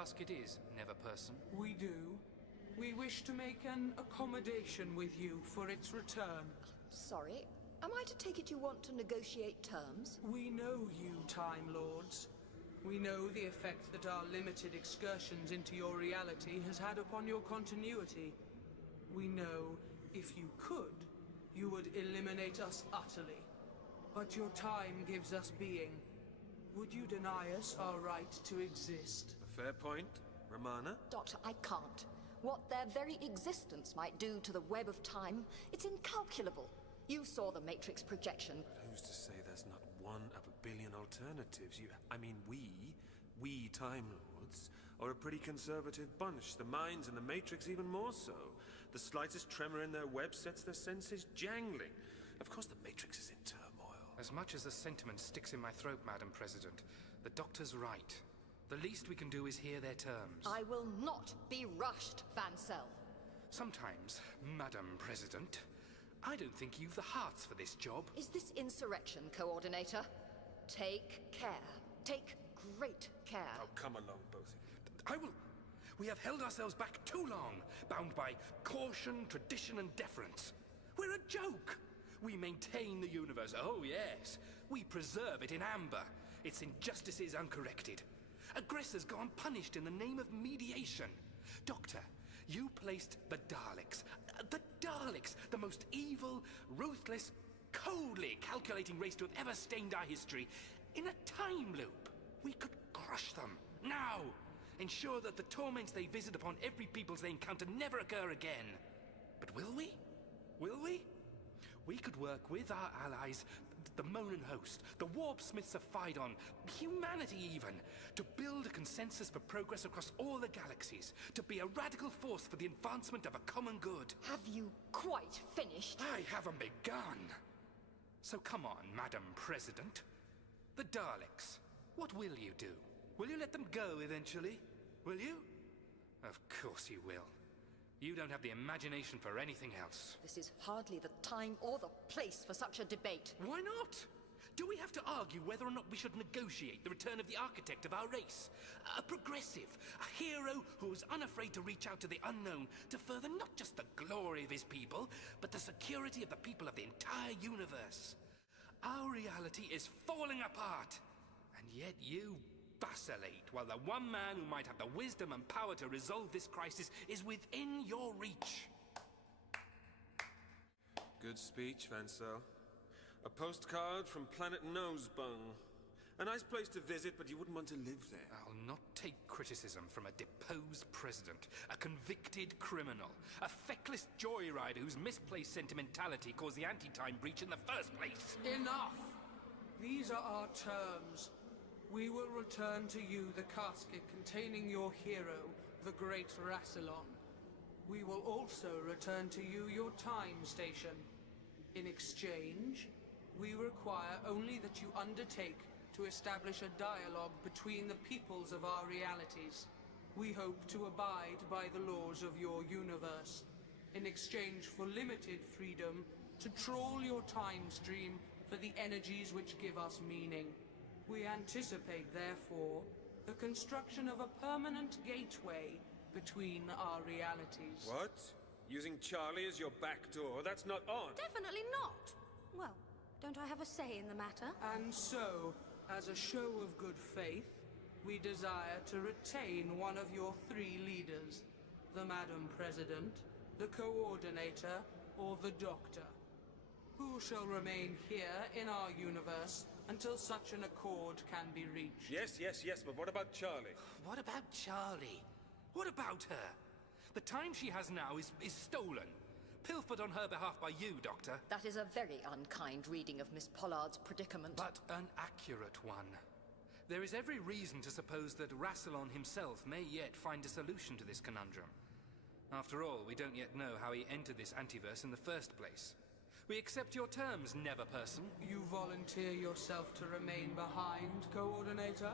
casket is, never-person. We do. We wish to make an accommodation with you for its return. Sorry, am I to take it you want to negotiate terms? We know you, Time Lords. We know the effect that our limited excursions into your reality has had upon your continuity. We know, if you could, you would eliminate us utterly. But your time gives us being. Would you deny us our right to exist? A fair point, Romana. Doctor, I can't. What their very existence might do to the web of time, it's incalculable. You saw the Matrix projection. But who's to say there's not one of a billion alternatives? We Time Lords, are a pretty conservative bunch. The minds in the Matrix even more so. The slightest tremor in their web sets their senses jangling. Of course the Matrix is in turmoil. As much as the sentiment sticks in my throat, Madam President, the Doctor's right. The least we can do is hear their terms. I will not be rushed, Vancel. Sometimes, Madam President, I don't think you've the hearts for this job. Is this insurrection, Coordinator? Take care. Take great care. Oh, come along, both of you. I will... We have held ourselves back too long, bound by caution, tradition, and deference. We're a joke. We maintain the universe, oh yes. We preserve it in amber, its injustices uncorrected. Aggressors go unpunished in the name of mediation. Doctor, you placed the Daleks. The Daleks, the most evil, ruthless, coldly calculating race to have ever stained our history, in a time loop. We could crush them, now. Ensure that the torments they visit upon every peoples they encounter never occur again. But will we? Will we? We could work with our allies, the Monan host, the warp-smiths of Phaidon, humanity even, to build a consensus for progress across all the galaxies, to be a radical force for the advancement of a common good. Have you quite finished? I haven't begun. So come on, Madam President. The Daleks, what will you do? Will you let them go eventually? Will you? Of course you will. You don't have the imagination for anything else. This is hardly the time or the place for such a debate. Why not? Do we have to argue whether or not we should negotiate the return of the architect of our race? A progressive, a hero who is unafraid to reach out to the unknown to further not just the glory of his people, but the security of the people of the entire universe. Our reality is falling apart, and yet you vacillate while the one man who might have the wisdom and power to resolve this crisis is within your reach. Good speech, Vancel. A postcard from planet Nosebung. A nice place to visit, but you wouldn't want to live there. I'll not take criticism from a deposed president, a convicted criminal, a feckless joyrider whose misplaced sentimentality caused the anti-time breach in the first place. Enough! These are our terms. We will return to you the casket containing your hero, the great Rassilon. We will also return to you your time station. In exchange, we require only that you undertake to establish a dialogue between the peoples of our realities. We hope to abide by the laws of your universe, in exchange for limited freedom to trawl your time stream for the energies which give us meaning. We anticipate, therefore, the construction of a permanent gateway between our realities. What? Using Charlie as your back door? That's not odd. Definitely not. Well, don't I have a say in the matter? And so, as a show of good faith, we desire to retain one of your three leaders, the Madam President, the Coordinator, or the Doctor, who shall remain here in our universe until such an accord can be reached. Yes, but what about Charlie? What about Charlie? What about her? The time she has now is stolen. Pilfered on her behalf by you, Doctor. That is a very unkind reading of Miss Pollard's predicament. But an accurate one. There is every reason to suppose that Rassilon himself may yet find a solution to this conundrum. After all, we don't yet know how he entered this antiverse in the first place. We accept your terms, never-person. You volunteer yourself to remain behind, Coordinator?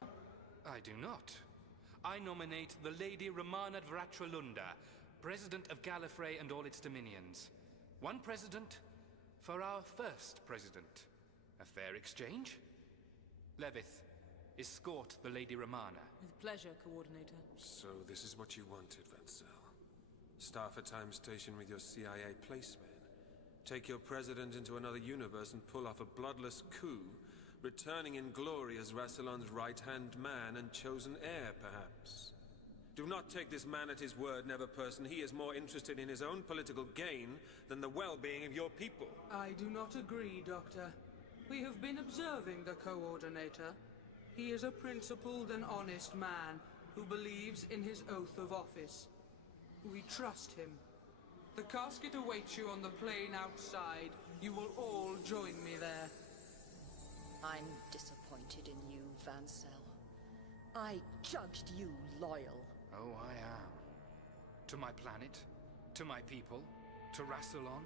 I do not. I nominate the Lady Romana Vratralunda, President of Gallifrey and all its dominions. One president for our first president. A fair exchange? Levith, Escort the Lady Romana. With pleasure, Coordinator. So this is what you wanted, Vansel. Staff a time station with your CIA placeman. Take your president into another universe and pull off a bloodless coup, returning in glory as Rassilon's right-hand man and chosen heir, perhaps. Do not take this man at his word, Never-Person. He is more interested in his own political gain than the well-being of your people. I do not agree, Doctor. We have been observing the Coordinator. He is a principled and honest man who believes in his oath of office. We trust him. The casket awaits you on the plain outside. You will all join me there. I'm disappointed in you, Vansel. I judged you loyal. Oh, I am. To my planet, to my people, to Rassilon.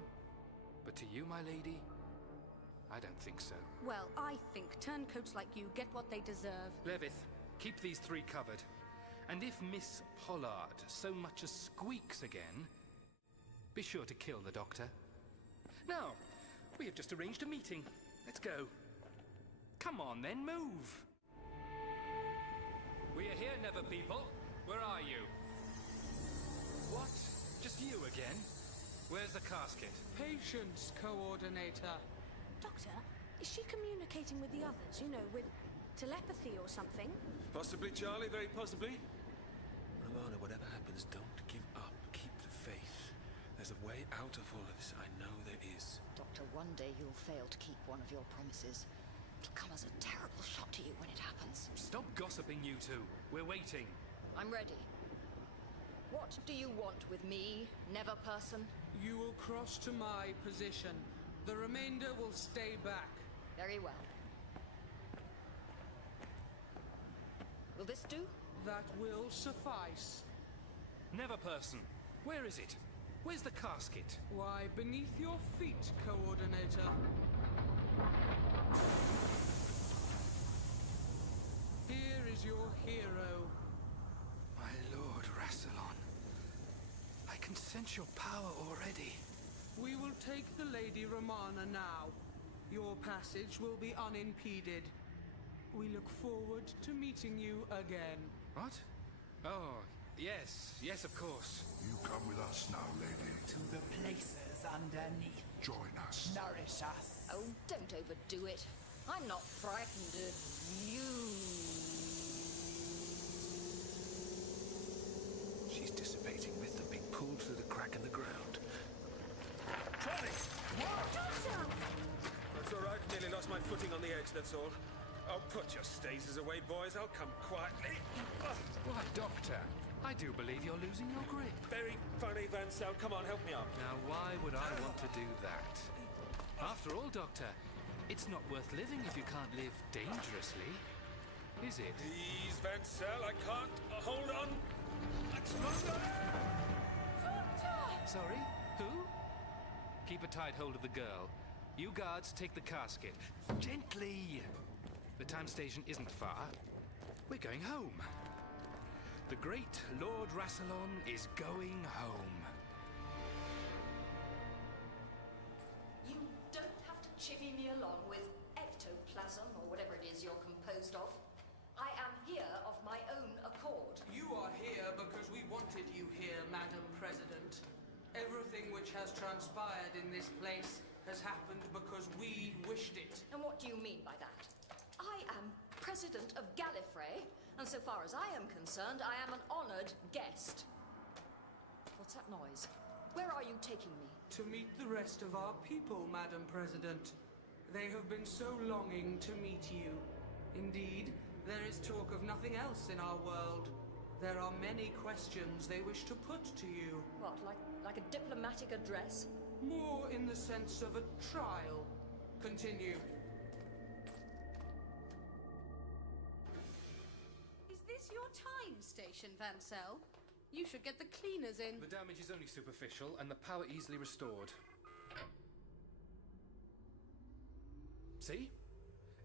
But to you, my lady, I don't think so. Well, I think turncoats like you get what they deserve. Levith, keep these three covered. And if Miss Pollard so much as squeaks again, be sure to kill the Doctor. Now, we have just arranged a meeting. Let's go. Come on then, move! We are here, Never People. Where are you? What? Just you again? Where's the casket? Patience, Coordinator. Doctor, is she communicating with the others? You know, with telepathy or something? Possibly, Charlie, very possibly. Romana, whatever happens, don't give up. Keep the faith. There's a way out of all of this. I know there is. Doctor, one day you'll fail to keep one of your promises. It'll come as a terrible shock to you when it happens. Stop gossiping, you two. We're waiting. I'm ready. What do you want with me, Never-Person? You will cross to my position. The remainder will stay back. Very well. Will this do? That will suffice. Never-Person, where is it? Where's the casket? Why, beneath your feet, Coordinator. Here is your hero. My Lord Rassilon. I can sense your power already. We will take the Lady Romana now. Your passage will be unimpeded. We look forward to meeting you again. What? Oh, yes, yes, of course. You come with us now, lady. To the places underneath. Join us. Nourish us. Oh, don't overdo it. I'm not frightened of you. She's dissipating with them, being pulled through the crack in the ground. Charlie! Doctor! That's all right. Nearly lost my footing on the edge, that's all. Oh, put your stases away, boys. I'll come quietly. Why, Doctor, I do believe you're losing your grip. Very funny, Vansel. Come on, help me up. Now, why would I want to do that? After all, Doctor, it's not worth living if you can't live dangerously, is it? Please, Vansel, I can't. Hold on. Sorry? Who? Keep a tight hold of the girl. You guards take the casket. Gently! The time station isn't far. We're going home. The great Lord Rassilon is going home. You don't have to chivvy me along with ectoplasm or whatever it is you're composed of. I am here of my own accord. You are here because we wanted you here, Madam President. Everything which has transpired in this place has happened because we wished it. And what do you mean by that? I am President of Gallifrey, and so far as I am concerned, I am an honored guest. What's that noise? Where are you taking me? To meet the rest of our people, Madam President. They have been so longing to meet you. Indeed, there is talk of nothing else in our world. There are many questions they wish to put to you. What, like a diplomatic address? More in the sense of a trial. Continue. Is this your time station, Vansel? You should get the cleaners in. The damage is only superficial and the power easily restored. See?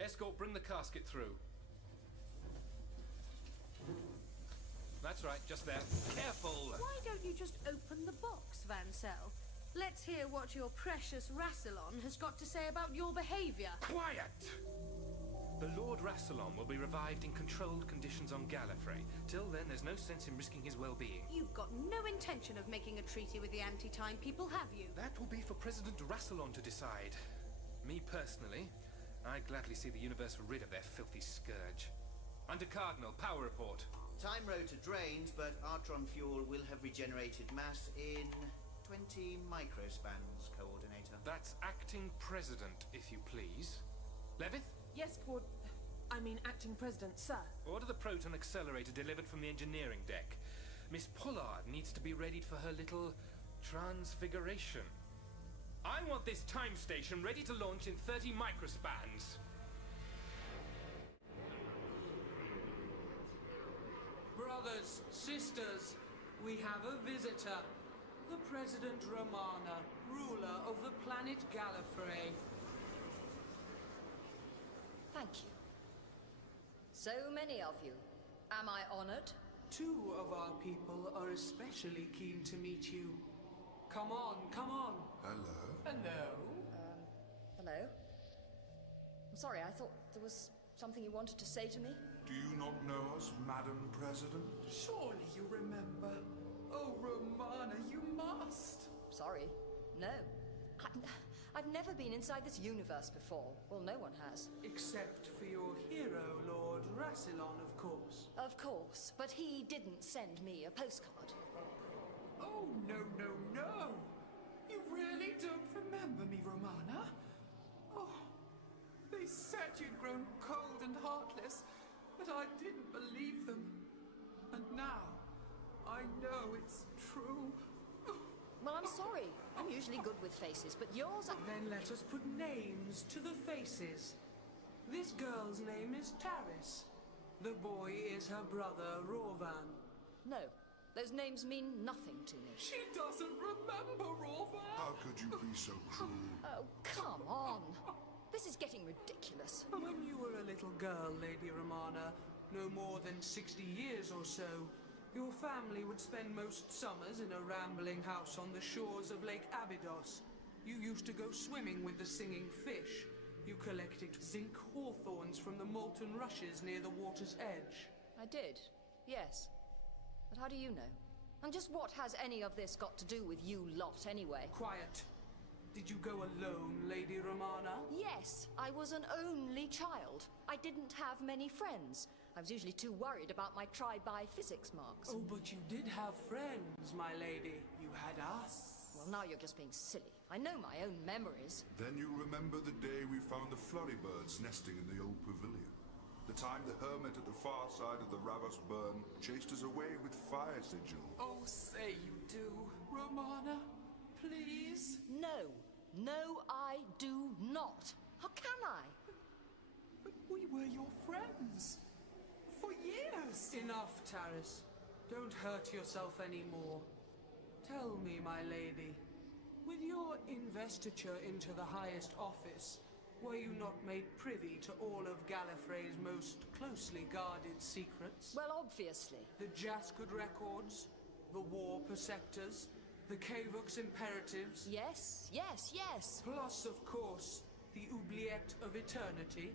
Escort, bring the casket through. That's right, just there. Careful! Why don't you just open the box, Vansel? Let's hear what your precious Rassilon has got to say about your behavior. Quiet! The Lord Rassilon will be revived in controlled conditions on Gallifrey. Till then, there's no sense in risking his well-being. You've got no intention of making a treaty with the anti-time people, have you? That will be for President Rassilon to decide. Me personally, I'd gladly see the universe rid of their filthy scourge. Under Cardinal, power report. Time rotor drains, but Artron fuel will have regenerated mass in 20 microspans, Coordinator. That's acting president, if you please. Levith? Yes, acting president, sir. Order the proton accelerator delivered from the engineering deck. Miss Pollard needs to be readied for her little transfiguration. I want this time station ready to launch in 30 microspans. Brothers, sisters, we have a visitor. The President Romana, ruler of the planet Gallifrey. Thank you. So many of you. Am I honored? 2 of our people are especially keen to meet you. Come on, come on. Hello. Hello. Hello? I'm sorry, I thought there was something you wanted to say to me. Do you not know us, Madam President? Surely you remember. Oh, Romana, you must. Sorry. No. I've never been inside this universe before. Well, no one has. Except for your hero, Lord Rassilon, of course. Of course, but he didn't send me a postcard. Oh, no, no, no. You really don't remember me, Romana? Oh, they said you'd grown cold and heartless, but I didn't believe them. And now, I know it's true. Well, I'm sorry. I'm usually good with faces, but yours are... Then let us put names to the faces. This girl's name is Taris. The boy is her brother, Rorvan. No, those names mean nothing to me. She doesn't remember Rorvan. How could you be so cruel? Oh, come on. This is getting ridiculous. When you were a little girl, Lady Romana, no more than 60 years or so, your family would spend most summers in a rambling house on the shores of Lake Abydos. You used to go swimming with the singing fish. You collected zinc hawthorns from the molten rushes near the water's edge. I did, yes. But how do you know? And just what has any of this got to do with you lot, anyway? Quiet. Did you go alone, Lady Romana? Yes, I was an only child. I didn't have many friends. I was usually too worried about my try-by-physics marks. Oh, but you did have friends, my lady. You had us. Well, now you're just being silly. I know my own memories. Then you remember the day we found the flurrybirds nesting in the old pavilion. The time the hermit at the far side of the Ravos burn chased us away with fire sigil. Oh, say you do, Romana. Please? No. No, I do not. How can I? But we were your friends. For years. Enough, Taris. Don't hurt yourself anymore. Tell me, my lady, with your investiture into the highest office, were you not made privy to all of Gallifrey's most closely guarded secrets? Well, obviously. The Jaskud records, the war perceptors, the Kavuk's imperatives. Yes, yes, yes. Plus, of course, the oubliette of eternity.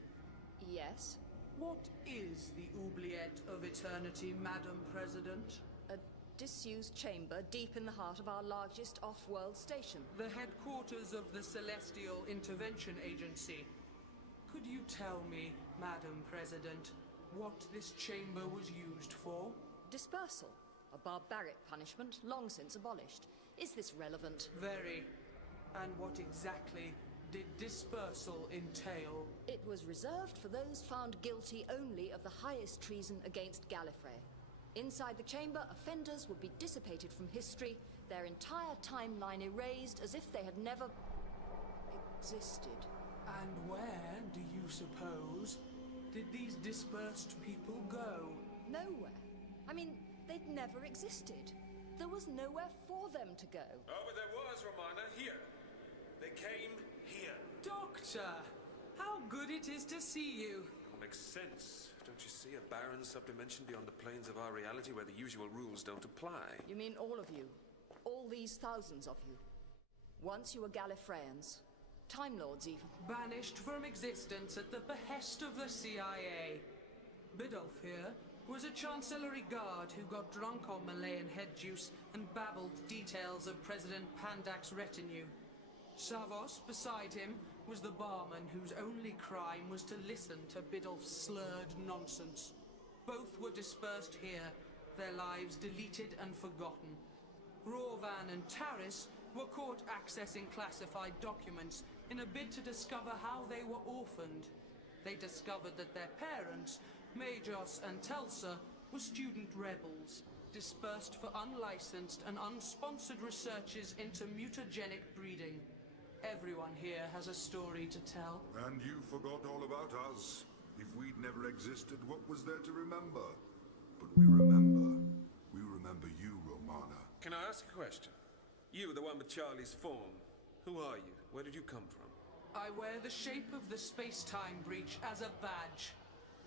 Yes. What is the oubliette of eternity, Madam President? A disused chamber deep in the heart of our largest off-world station. The headquarters of the Celestial Intervention Agency. Could you tell me, Madam President, what this chamber was used for? Dispersal. A barbaric punishment long since abolished. Is this relevant? Very. And what exactly did dispersal entail? It was reserved for those found guilty only of the highest treason against Gallifrey. Inside the chamber, offenders would be dissipated from history, their entire timeline erased as if they had never existed. And where, do you suppose, did these dispersed people go? Nowhere. I mean, they'd never existed. There was nowhere for them to go. Oh, but there was, Romana, here. They came here. Doctor! How good it is to see you! It makes sense. Don't you see? A barren subdimension beyond the planes of our reality where the usual rules don't apply. You mean all of you? All these thousands of you? Once you were Gallifreyans. Time Lords, even. Banished from existence at the behest of the CIA. Bidulph here was a Chancellery guard who got drunk on Malayan head juice and babbled details of President Pandak's retinue. Savos, beside him, was the barman whose only crime was to listen to Bidulph's slurred nonsense. Both were dispersed here, their lives deleted and forgotten. Rorvan and Taris were caught accessing classified documents in a bid to discover how they were orphaned. They discovered that their parents, Majos and Telsa, were student rebels, dispersed for unlicensed and unsponsored researches into mutagenic breeding. Everyone here has a story to tell. And you forgot all about us. If we'd never existed, what was there to remember? But we remember. We remember you, Romana. Can I ask a question? You, the one with Charlie's form. Who are you? Where did you come from? I wear the shape of the space-time breach as a badge.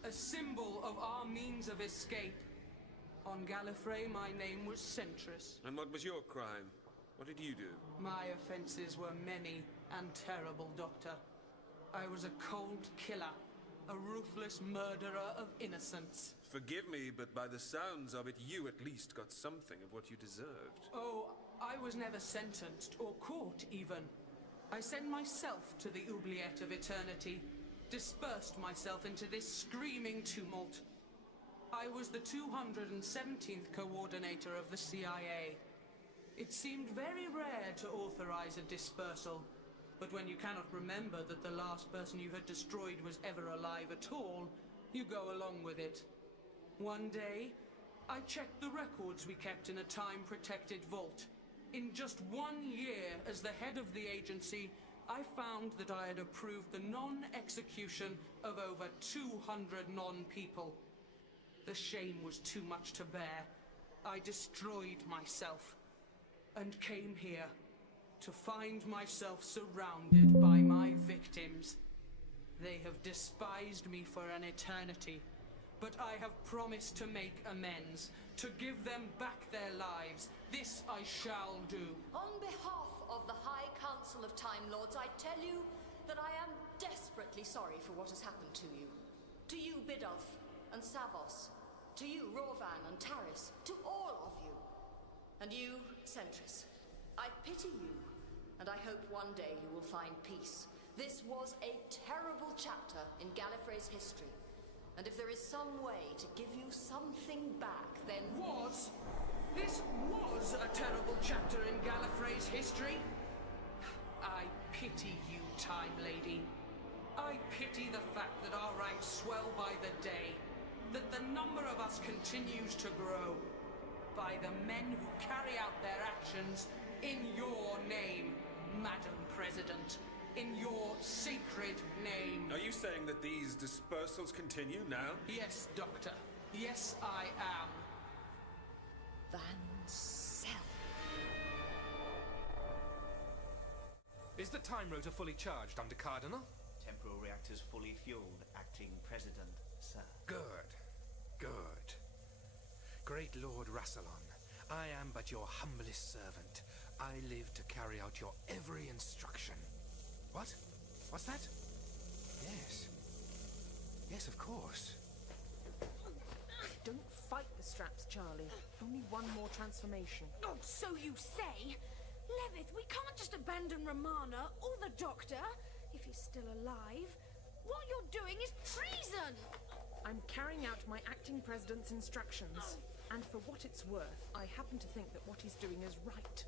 A symbol of our means of escape. On Gallifrey, my name was Centris. And what was your crime? What did you do? My offenses were many and terrible, Doctor. I was a cold killer, a ruthless murderer of innocents. Forgive me, but by the sounds of it, you at least got something of what you deserved. Oh, I was never sentenced or caught, even. I sent myself to the oubliette of eternity, dispersed myself into this screaming tumult. I was the 217th coordinator of the CIA. It seemed very rare to authorize a dispersal, but when you cannot remember that the last person you had destroyed was ever alive at all, you go along with it. One day, I checked the records we kept in a time-protected vault. In just 1 year as the head of the agency, I found that I had approved the non-execution of over 200 non-people. The shame was too much to bear. I destroyed myself, and came here to find myself surrounded by my victims. They have despised me for an eternity, but I have promised to make amends, to give them back their lives. This I shall do. On behalf of the High Council of Time Lords, I tell you that I am desperately sorry for what has happened to you. To you, Bidulph and Savos. To you, Rorvan and Taris. To all of you. And you, Centris. I pity you, and I hope one day you will find peace. This was a terrible chapter in Gallifrey's history. And if there is some way to give you something back, then... This was a terrible chapter in Gallifrey's history. I pity you, Time Lady. I pity the fact that our ranks swell by the day, that the number of us continues to grow, by the men who carry out their actions in your name, Madam President. In your sacred name. Are you saying that these dispersals continue now? Yes, Doctor. Yes, I am. Van Sel. Is the time rotor fully charged under Cardinal? Temporal reactors fully fueled, acting President, sir. Good. Good. Great Lord Rassilon, I am but your humblest servant. I live to carry out your every instruction. What? What's that? Yes. Yes, of course. Don't fight the straps, Charlie. Only one more transformation. Oh, so you say? Levith, we can't just abandon Romana or the Doctor, if he's still alive. What you're doing is treason! I'm carrying out my acting president's instructions. And for what it's worth, I happen to think that what he's doing is right.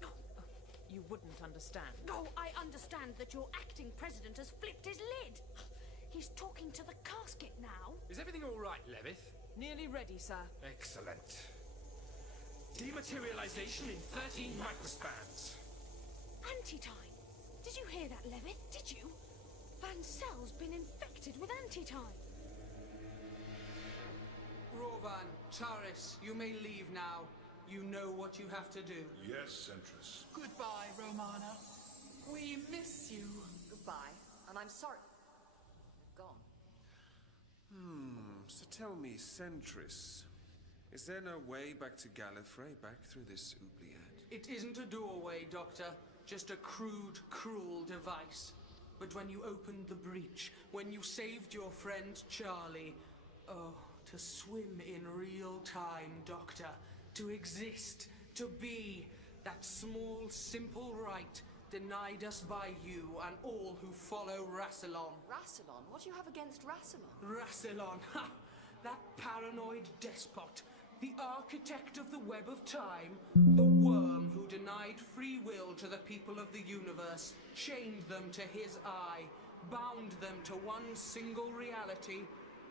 You wouldn't understand. Oh, I understand that your acting president has flipped his lid. He's talking to the casket now. Is everything all right, Levith? Nearly ready, sir. Excellent. Dematerialization in 13 microspans. Anti-time. Did you hear that, Levith? Did you? Van Sel's been infected with anti-time. Rorvan, Taris, you may leave now. You know what you have to do. Yes, Centris. Goodbye, Romana. We miss you. Goodbye. And I'm sorry. Gone. So tell me, Centris, is there no way back to Gallifrey, back through this oubliette? It isn't a doorway, Doctor. Just a crude, cruel device. But when you opened the breach, when you saved your friend Charlie... Oh, to swim in real time, Doctor. To exist, to be. That small, simple right denied us by you and all who follow Rassilon. Rassilon? What do you have against Rassilon? Rassilon, ha! That paranoid despot. The architect of the web of time. The worm who denied free will to the people of the universe. Chained them to his eye. Bound them to one single reality.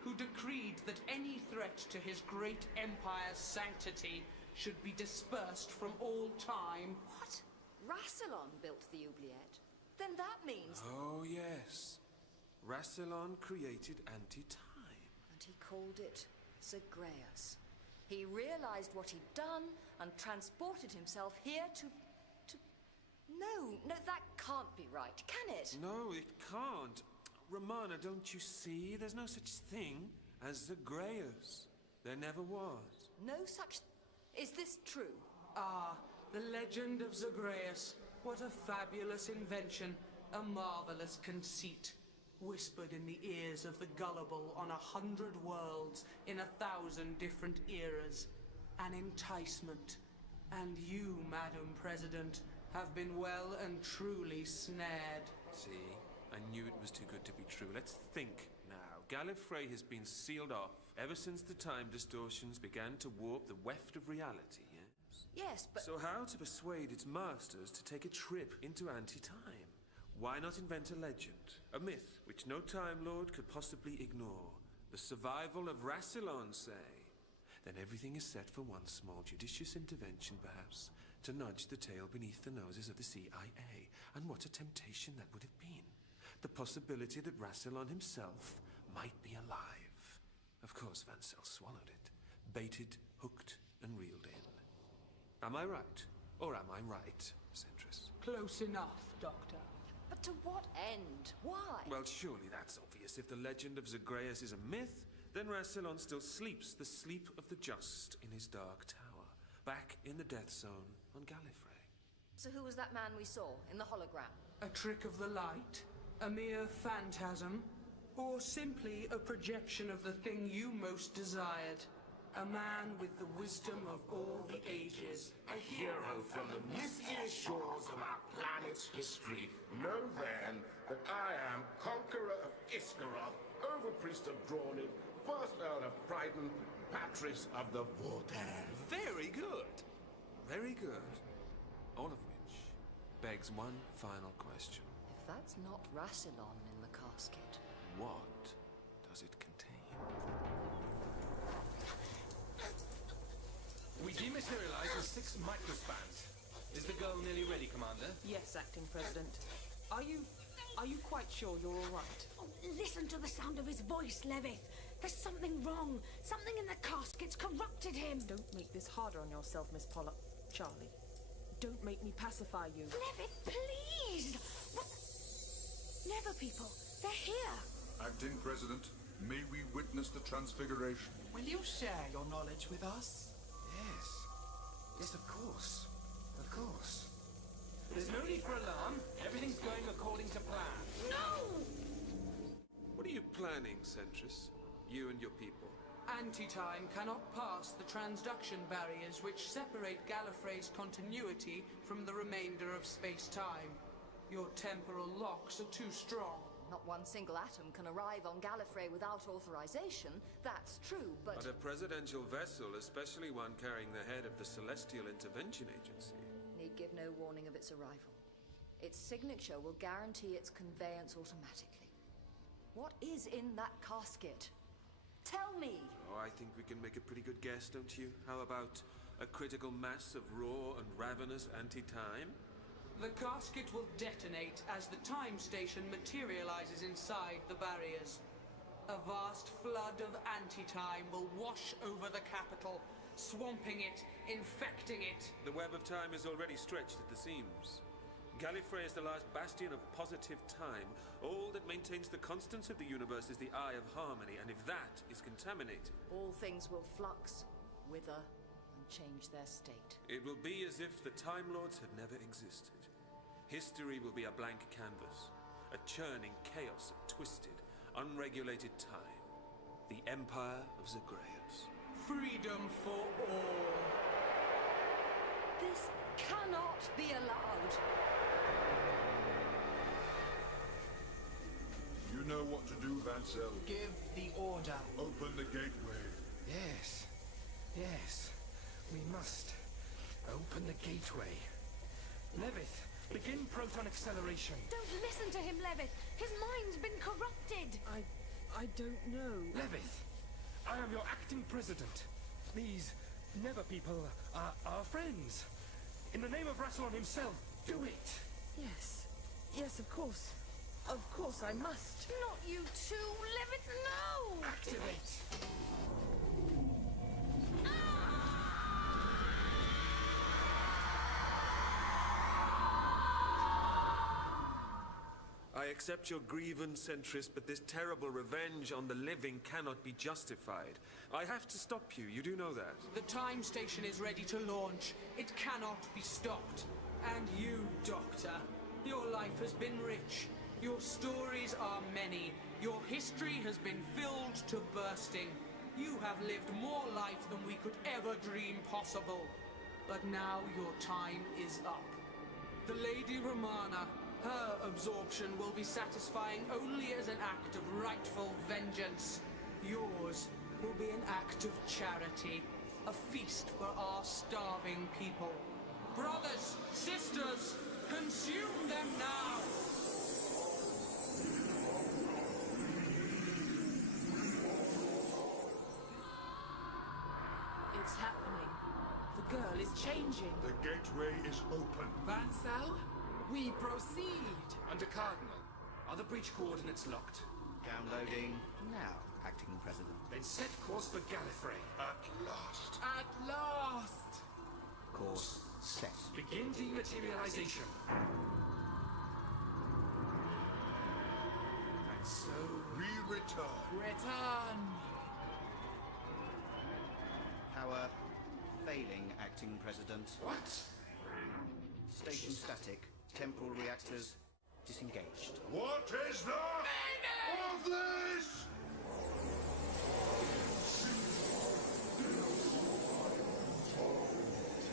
Who decreed that any threat to his great empire's sanctity should be dispersed from all time. What? Rassilon built the oubliette? Then that means... Oh, yes. Rassilon created anti-time. And he called it Zagreus. He realized what he'd done and transported himself here to... No, that can't be right, can it? No, it can't. Romana, don't you see? There's no such thing as Zagreus. There never was. No such... Is this true? Ah, the legend of Zagreus. What a fabulous invention. A marvelous conceit. Whispered in the ears of the gullible on 100 worlds in 1,000 different eras. An enticement. And you, Madam President, have been well and truly snared. See? I knew it was too good to be true. Let's think now. Gallifrey has been sealed off ever since the time distortions began to warp the weft of reality, yes? Yes, but... So how to persuade its masters to take a trip into anti-time? Why not invent a legend? A myth which no Time Lord could possibly ignore. The survival of Rassilon, say. Then everything is set for one small judicious intervention, perhaps, to nudge the tail beneath the noses of the CIA. And what a temptation that would have been. The possibility that Rassilon himself might be alive. Of course, Vansel swallowed it. Baited, hooked, and reeled in. Am I right? Or am I right, Centris? Close enough, Doctor. But to what end? Why? Well, surely that's obvious. If the legend of Zagreus is a myth, then Rassilon still sleeps the sleep of the just in his dark tower, back in the death zone on Gallifrey. So who was that man we saw in the hologram? A trick of the light? A mere phantasm? Or simply a projection of the thing you most desired? A man with the wisdom of all the ages. A hero from the mistiest shores of our planet's history. Know then that I am Conqueror of Iskaroth, Overpriest of Drawning, First Earl of Brighton, Patris of the Vortex. Very good. Very good. All of which begs one final question. If that's not Rassilon in the casket... What does it contain? We dematerialize in 6 microspans. Is the girl nearly ready, Commander? Yes, Acting President. Are you quite sure you're all right? Oh, listen to the sound of his voice, Levith. There's something wrong. Something in the casket's corrupted him. Don't make this harder on yourself, Miss Pollard. Charlie, don't make me pacify you. Levith, please! What? Never people. They're here. Acting President, may we witness the transfiguration? Will you share your knowledge with us? Yes. Yes, of course. Of course. There's no need for alarm. Everything's going according to plan. No! What are you planning, Centris? You and your people? Anti-time cannot pass the transduction barriers which separate Gallifrey's continuity from the remainder of space-time. Your temporal locks are too strong. Not one single atom can arrive on Gallifrey without authorization, that's true, but... But a presidential vessel, especially one carrying the head of the Celestial Intervention Agency... need give no warning of its arrival. Its signature will guarantee its conveyance automatically. What is in that casket? Tell me! Oh, I think we can make a pretty good guess, don't you? How about a critical mass of raw and ravenous anti-time? The casket will detonate as the time station materializes inside the barriers. A vast flood of anti-time will wash over the capital, swamping it, infecting it. The web of time is already stretched at the seams. Gallifrey is the last bastion of positive time. All that maintains the constants of the universe is the Eye of Harmony, and if that is contaminated... all things will flux, wither, and change their state. It will be as if the Time Lords had never existed. History will be a blank canvas. A A churning chaos of twisted, unregulated time. The Empire of Zagreus. Freedom for all. This cannot be allowed. You know what to do, Vansel. Give the order. Open the gateway. Yes. Yes. We must. Open the gateway. Levith, begin proton acceleration. Don't listen to him, Levith. His mind's been corrupted. I don't know. Levith, I am your acting president. These Never people are our friends. In the name of Rassilon himself, do it! Yes. Yes, of course. Of course I must. Not you too, Levith, no! Activate! I accept your grievance, Centris, but this terrible revenge on the living cannot be justified. I have to stop you, you do know that. The time station is ready to launch. It cannot be stopped. And you, Doctor, your life has been rich. Your stories are many. Your history has been filled to bursting. You have lived more life than we could ever dream possible. But now your time is up. The Lady Romana, her absorption will be satisfying only as an act of rightful vengeance. Yours will be an act of charity, a feast for our starving people. Brothers, sisters, consume them now! It's happening. The girl is changing. The gateway is open. Vansel, we proceed. Under Cardinal, are the breach coordinates locked? Downloading now, Acting President. Then set course for Gallifrey. At last. At last. Course set. Begin dematerialization. And so... We return. Return. Power failing, Acting President. What? Station static. Temporal reactors disengaged. What is the of this?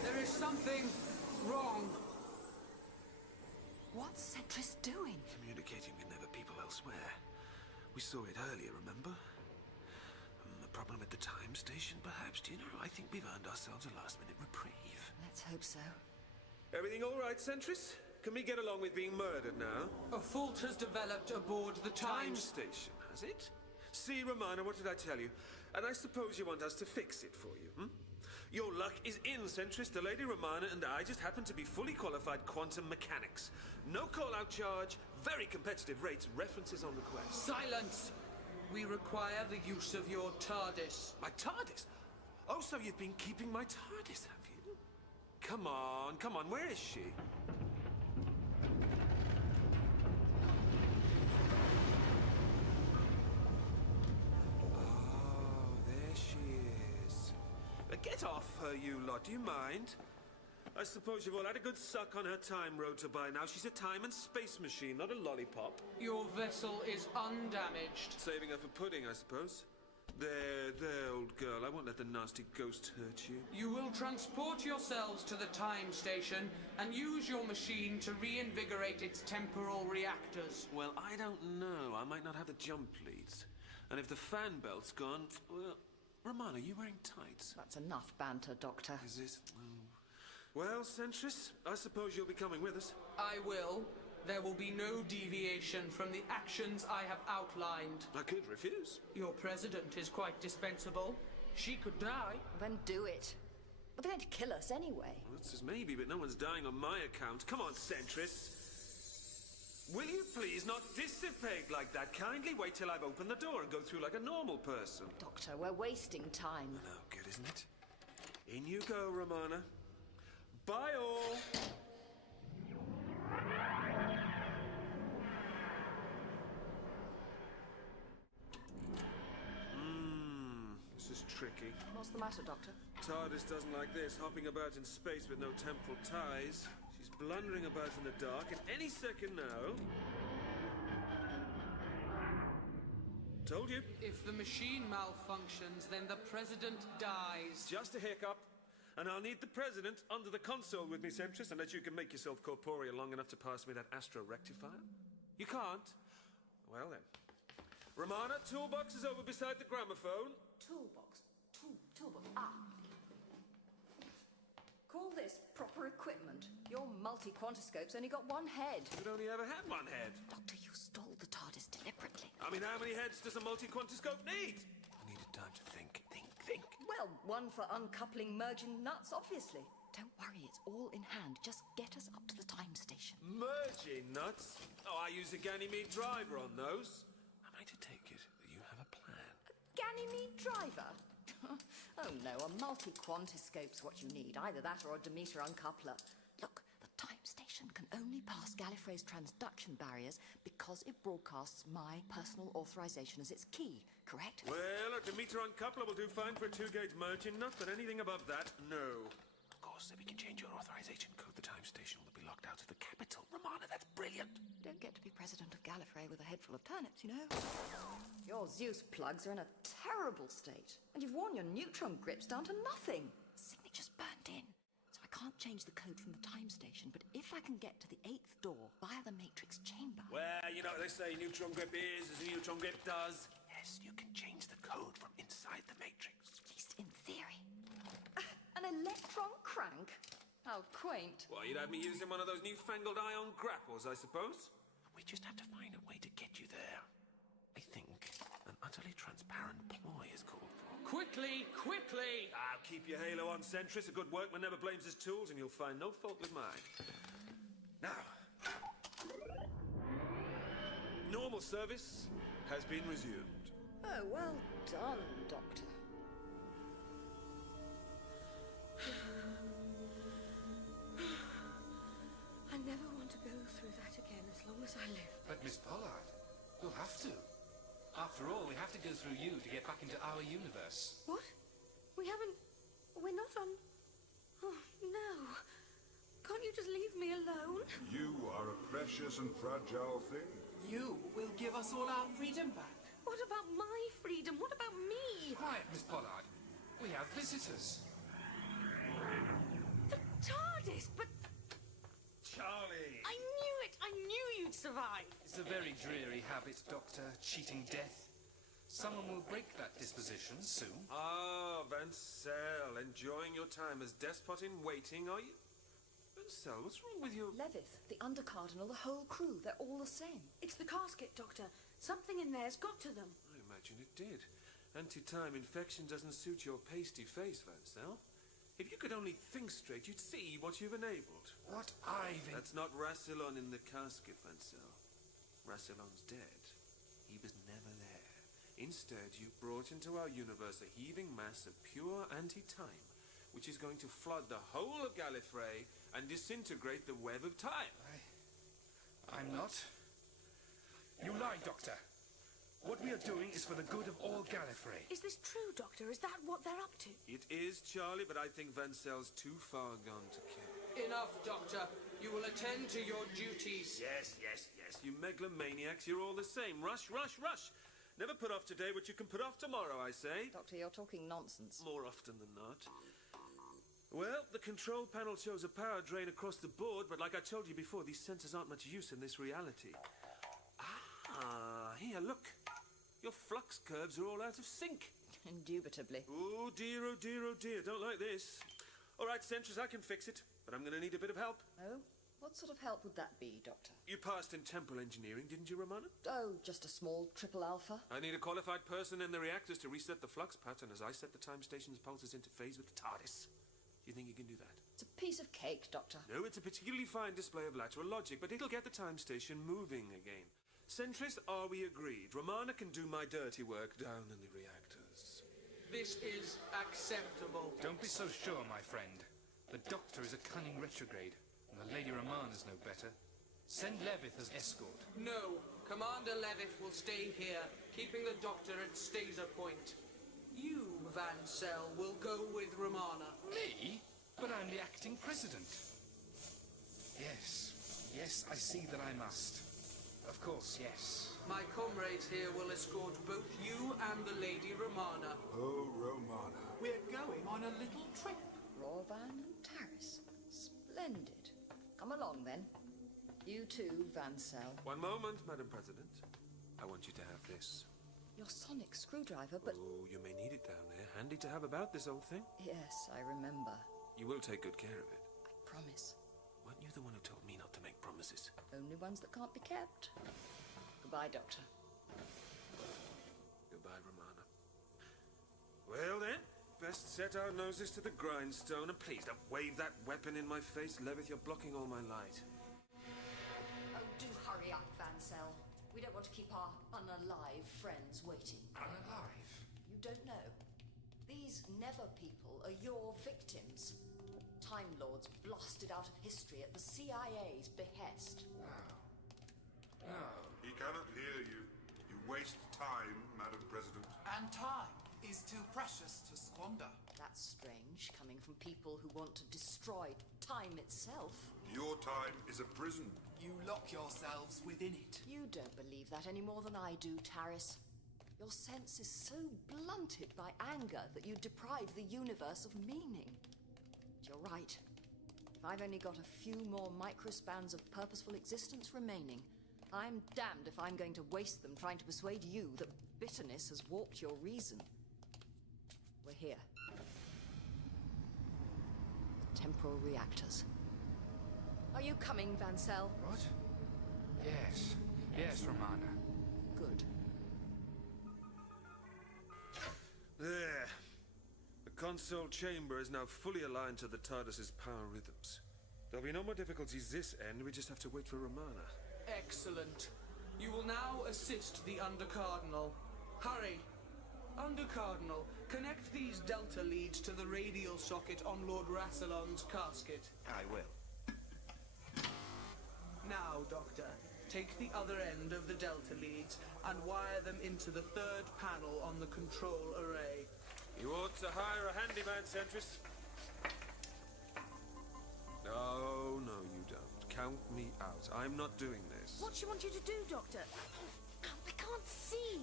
There is something wrong. What's Centris doing? Communicating with never people elsewhere. We saw it earlier, remember? The problem at the time station, perhaps, do you know? I think we've earned ourselves a last-minute reprieve. Let's hope so. Everything all right, Centris? Can we get along with being murdered now? A fault has developed aboard the time Station, has it? See, Romana, what did I tell you? And I suppose you want us to fix it for you, hmm? Your luck is in, Centris. The Lady Romana and I just happen to be fully qualified quantum mechanics. No call-out charge, very competitive rates, references on request. Silence! We require the use of your TARDIS. My TARDIS? Oh, so you've been keeping my TARDIS, have you? Come on, where is she? Oh, there she is. Get off her, you lot, do you mind? I suppose you've all had a good suck on her time rotor by now. She's a time and space machine, not a lollipop. Your vessel is undamaged. Saving her for pudding, I suppose. There, old girl. I won't let the nasty ghost hurt you. You will transport yourselves to the time station and use your machine to reinvigorate its temporal reactors. Well, I don't know. I might not have the jump leads. And if the fan belt's gone, well... Romana, are you wearing tights? That's enough banter, Doctor. Is it? Oh. Well, Centris, I suppose you'll be coming with us. I will. There will be no deviation from the actions I have outlined. I could refuse. Your president is quite dispensable. She could die. Then do it. But they're going to kill us anyway. Well, that says maybe, but no one's dying on my account. Come on, Centris. Will you please not dissipate like that? Kindly wait till I've opened the door and go through like a normal person. Doctor, we're wasting time. No good, isn't it? In you go, Romana. Bye all. This is tricky. What's the matter, Doctor? TARDIS doesn't like this, hopping about in space with no temporal ties. She's blundering about in the dark, and any second now... Told you. If the machine malfunctions, then the President dies. Just a hiccup. And I'll need the President under the console with me, Sentris, unless you can make yourself corporeal long enough to pass me that astro-rectifier. You can't? Well then. Romana, toolbox is over beside the gramophone. Toolbox. Toolbox. Ah. Call this proper equipment. Your multi-quantoscope's only got one head. It only ever had one head. Doctor, you stole the TARDIS deliberately. I mean, how many heads does a multi-quantoscope need? I needed time to think. Well, one for uncoupling merging nuts, obviously. Don't worry, it's all in hand. Just get us up to the time station. Merging nuts? Oh, I use a Ganymede driver on those. Am I to take it that you have a plan? Ganymede driver? Oh no, a multi-quantoscope's what you need. Either that or a Demeter uncoupler. Look, the time station can only pass Gallifrey's transduction barriers because it broadcasts my personal authorization as its key, correct? Well, a Demeter uncoupler will do fine for a 2-gauge merging nut, but anything above that, no. Of course, if we can change your authorization code, the time station will be locked out of the capital. Romana, that's brilliant. Don't get to be president of Gallifrey with a head full of turnips, you know. Your Zeus plugs are in a terrible state, and you've worn your neutron grips down to nothing. Signature's burnt in. So I can't change the code from the time station, but if I can get to the 8th door via the Matrix chamber... Well, you know what they say, neutron grip is as a neutron grip does. Yes, you can change the code from inside the Matrix. At least in theory. An electron crank? How quaint. Well, you'd have me using one of those newfangled ion grapples, I suppose. We just have to find a way to get you there. I think an utterly transparent ploy is called for. Quickly! I'll keep your halo on, Sentris. A good workman never blames his tools, and you'll find no fault with mine. Now, normal service has been resumed. Oh, well done, Doctor. I never want to go through that again as long as I live. But Miss Pollard, you'll have to. After all, we have to go through you to get back into our universe. What? We're not on... Oh, no. Can't you just leave me alone? You are a precious and fragile thing. You will give us all our freedom back. What about my freedom? What about me? Quiet, Miss Pollard. We have visitors. The TARDIS, but... Charlie! I knew it! I knew you'd survive! It's a very dreary habit, Doctor. Cheating death. Someone will break that disposition soon. Ah, Vancel, enjoying your time as despot in waiting, are you? Vancel, what's wrong with you? Levith, the Undercardinal, the whole crew, they're all the same. It's the casket, Doctor. Something in there's got to them. I imagine it did. Anti-time infection doesn't suit your pasty face, Vancel. If you could only think straight, you'd see what you've enabled. What I've... That's not Rassilon in the casket, Vancel. Rassilon's dead. He was never there. Instead, you brought into our universe a heaving mass of pure anti-time, which is going to flood the whole of Gallifrey and disintegrate the web of time. I'm not. You lie, Doctor. What we are doing is for the good of all Gallifrey. Is this true, Doctor? Is that what they're up to? It is, Charlie, but I think Vancel's too far gone to care. Enough, Doctor. You will attend to your duties. Yes. You megalomaniacs, you're all the same. Rush. Never put off today what you can put off tomorrow, I say. Doctor, you're talking nonsense. More often than not. Well, the control panel shows a power drain across the board, but like I told you before, these sensors aren't much use in this reality. Ah, here, look. Your flux curves are all out of sync. Indubitably. Oh dear. Don't like this. All right, Sentris, I can fix it, but I'm going to need a bit of help. Oh? What sort of help would that be, Doctor? You passed in temporal engineering, didn't you, Romana? Oh, just a small triple alpha. I need a qualified person in the reactors to reset the flux pattern as I set the time station's pulses into phase with the TARDIS. Do you think you can do that? It's a piece of cake, Doctor. No, it's a particularly fine display of lateral logic, but it'll get the time station moving again. Sentris, are we agreed? Romana can do my dirty work down in the reactors. This is acceptable. Don't be so sure, my friend. The Doctor is a cunning retrograde, and the Lady Romana's no better. Send Levith as escort. No. Commander Levith will stay here, keeping the Doctor at Staser Point. You, Vancel, will go with Romana. Me? But I'm the acting president. Yes, I see that I must. Of course, yes. My comrades here will escort both you and the Lady Romana. Oh, Romana. We're going on a little trip. Rorvan and Taris. Splendid. Come along, then. You too, Vansel. One moment, Madam President. I want you to have this. Your sonic screwdriver, but... Oh, you may need it down there. Handy to have about this old thing. Yes, I remember. You will take good care of it. I promise. Weren't you the one who told me not to make promises? Only ones that can't be kept. Goodbye, Doctor. Goodbye, Romana. Well then, best set our noses to the grindstone, and please don't wave that weapon in my face, Levith. You're blocking all my light. Oh, do hurry up, Vansel. We don't want to keep our unalive friends waiting. Unalive? You don't know. These Never people are your victims. Time Lords blasted out of history at the CIA's behest. No. He cannot hear you. You waste time, Madam President. And time is too precious to squander. That's strange, coming from people who want to destroy time itself. Your time is a prison. You lock yourselves within it. You don't believe that any more than I do, Taris. Your sense is so blunted by anger that you deprive the universe of meaning. But you're right. If I've only got a few more microspans of purposeful existence remaining, I'm damned if I'm going to waste them trying to persuade you that bitterness has warped your reason. We're here. The temporal reactors. Are you coming, Vansel? What? Yes. Yes, Romana. Good. There. The console chamber is now fully aligned to the TARDIS's power rhythms. There'll be no more difficulties this end, we just have to wait for Romana. Excellent. You will now assist the Under-Cardinal. Hurry. Under-Cardinal, connect these Delta leads to the radial socket on Lord Rassilon's casket. I will. Now, Doctor, take the other end of the Delta leads and wire them into the third panel on the control array. You ought to hire a handyman, Centris. No, you don't. Count me out. I'm not doing this. What do you want you to do, Doctor? I can't see.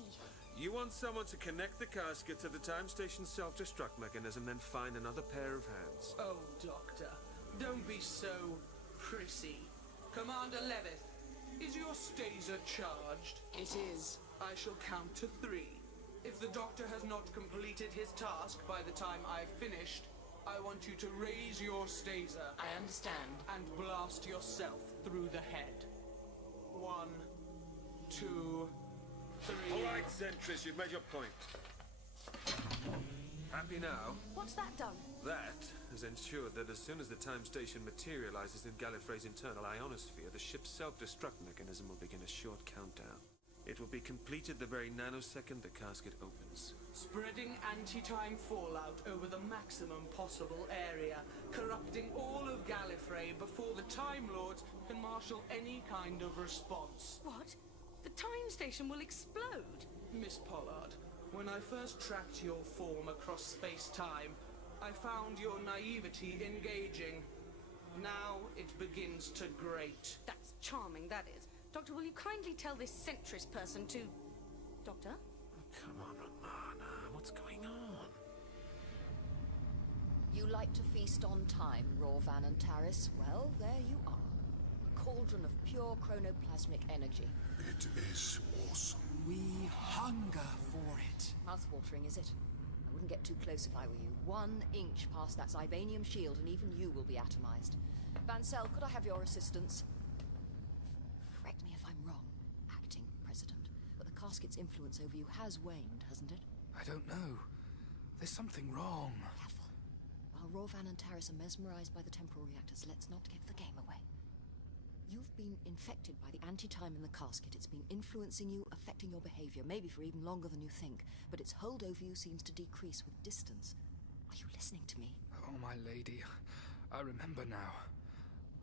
You want someone to connect the casket to the time station self-destruct mechanism, then find another pair of hands. Oh, Doctor, don't be so prissy. Commander Levith, is your staser charged? It is. I shall count to 3. If the Doctor has not completed his task by the time I've finished, I want you to raise your staser. I understand. And blast yourself through the head. 1, 2, 3... All right, Centris, you've made your point. Happy now? What's that done? That has ensured that as soon as the time station materializes in Gallifrey's internal ionosphere, the ship's self-destruct mechanism will begin a short countdown. It will be completed the very nanosecond the casket opens. Spreading anti-time fallout over the maximum possible area, corrupting all of Gallifrey before the Time Lords can marshal any kind of response. What? The time station will explode? Miss Pollard, when I first tracked your form across space-time, I found your naivety engaging. Now it begins to grate. That's charming, that is. Doctor, will you kindly tell this Centris person to... Doctor? Oh, come on, Romana. What's going on? You like to feast on time, Rorvan and Taris. Well, there you are. A cauldron of pure chronoplasmic energy. It is awesome. We hunger for it. Mouth-watering, is it? I wouldn't get too close if I were you. 1 inch past that Zybanium shield and even you will be atomized. Vansel, could I have your assistance? Correct me if I'm wrong, acting president, but the casket's influence over you has waned, hasn't it? I don't know. There's something wrong. Careful. While Rorvan and Taris are mesmerized by the temporal reactors, let's not give the game away. You've been infected by the anti-time in the casket. It's been influencing you, affecting your behavior, maybe for even longer than you think. But its hold over you seems to decrease with distance. Are you listening to me? Oh, my lady. I remember now.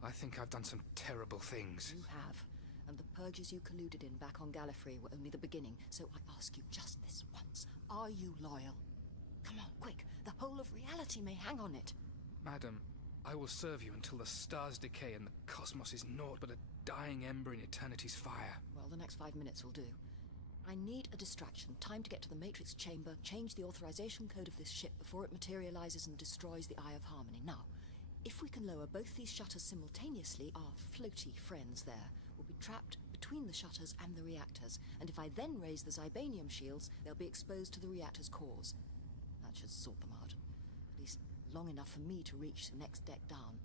I think I've done some terrible things. You have. And the purges you colluded in back on Gallifrey were only the beginning. So I ask you just this once. Are you loyal? Come on, quick. The whole of reality may hang on it. Madam, I will serve you until the stars decay and the cosmos is naught but a dying ember in eternity's fire. Well, the next 5 minutes will do. I need a distraction. Time to get to the Matrix chamber, change the authorization code of this ship before it materializes and destroys the Eye of Harmony. Now, if we can lower both these shutters simultaneously, our floaty friends there will be trapped between the shutters and the reactors. And if I then raise the Zibanium shields, they'll be exposed to the reactor's cores. That should sort them out. At least long enough for me to reach the next deck down.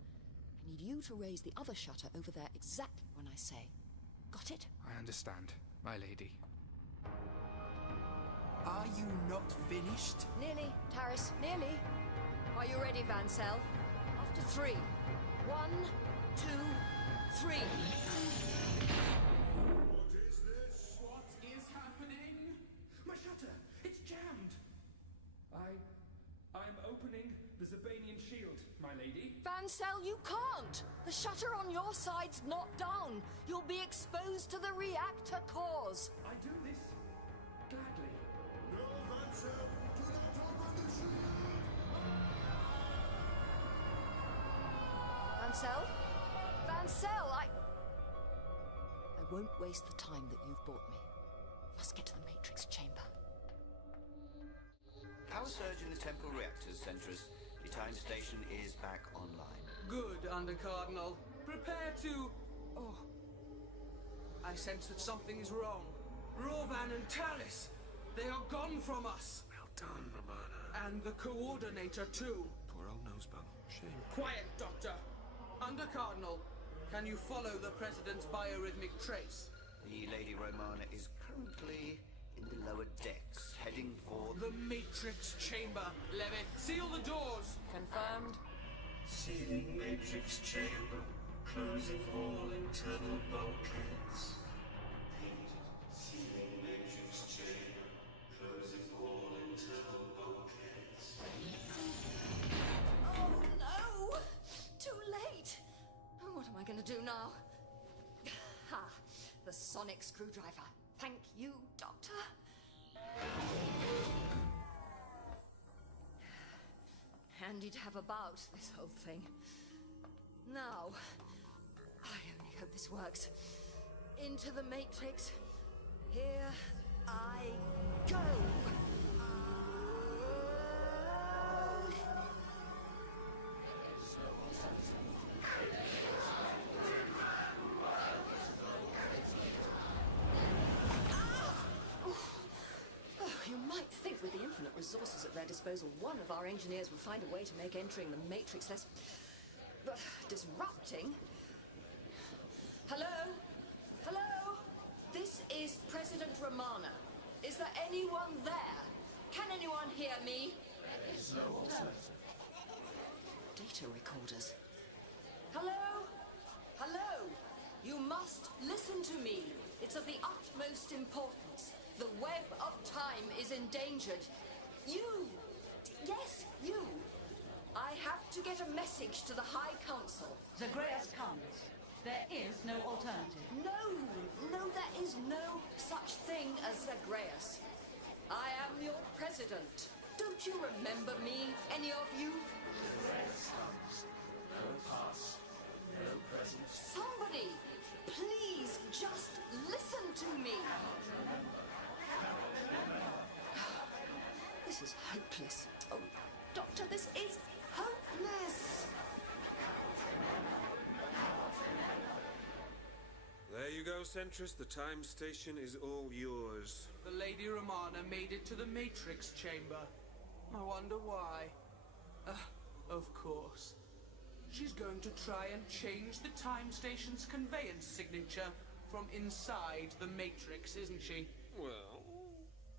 I need you to raise the other shutter over there exactly when I say. Got it? I understand, my lady. Are you not finished? Nearly, Taris, nearly. Are you ready, Vancell? After 3. 1, 2, 3. What is this? What is happening? My shutter! It's jammed! I'm opening the Zibanian shield, my lady. Vancell, you can't! The shutter on your side's not down. You'll be exposed to the reactor cores. I do this gladly. No, Vancell, do not open the shield! Vancell? Vancell, I won't waste the time that you've bought me. Must get to the Matrix chamber. Power surge in the temporal reactors, Sentries. The time station is back online. Good, Under-Cardinal. Prepare to... Oh. I sense that something is wrong. Rovan and Taris, they are gone from us. Well done, Romana. And the Coordinator, too. Poor old nosebone. Shame. Quiet, Doctor. Under-Cardinal, can you follow the President's biorhythmic trace? The Lady Romana is currently in the lower decks, heading for The Matrix chamber. Levith, seal the doors. Confirmed. Sealing Matrix chamber. Closing all internal bulkheads. Sealing Matrix chamber. Closing all internal bulkheads. Oh no! Too late! What am I gonna do now? Ha! The sonic screwdriver. Thank you, Doctor. Handy to have about, this whole thing. Now, I only hope this works. Into the Matrix. Here I go. You might think with the infinite resources at their disposal, one of our engineers would find a way to make entering the Matrix less... disrupting. Hello? Hello? This is President Romana. Is there anyone there? Can anyone hear me? Data recorders. Hello? Hello? You must listen to me. It's of the utmost importance. The web of time is endangered. You! Yes, you! I have to get a message to the High Council. Zagreus comes. There is no alternative. No, there is no such thing as Zagreus. I am your president. Don't you remember me, any of you? Zagreus comes. No past. No present. Somebody, please just listen to me. This is hopeless. Oh, Doctor, this is hopeless. There you go, Sentris. The time station is all yours. The Lady Romana made it to the Matrix chamber. I wonder why. Of course. She's going to try and change the time station's conveyance signature from inside the Matrix, isn't she? Well,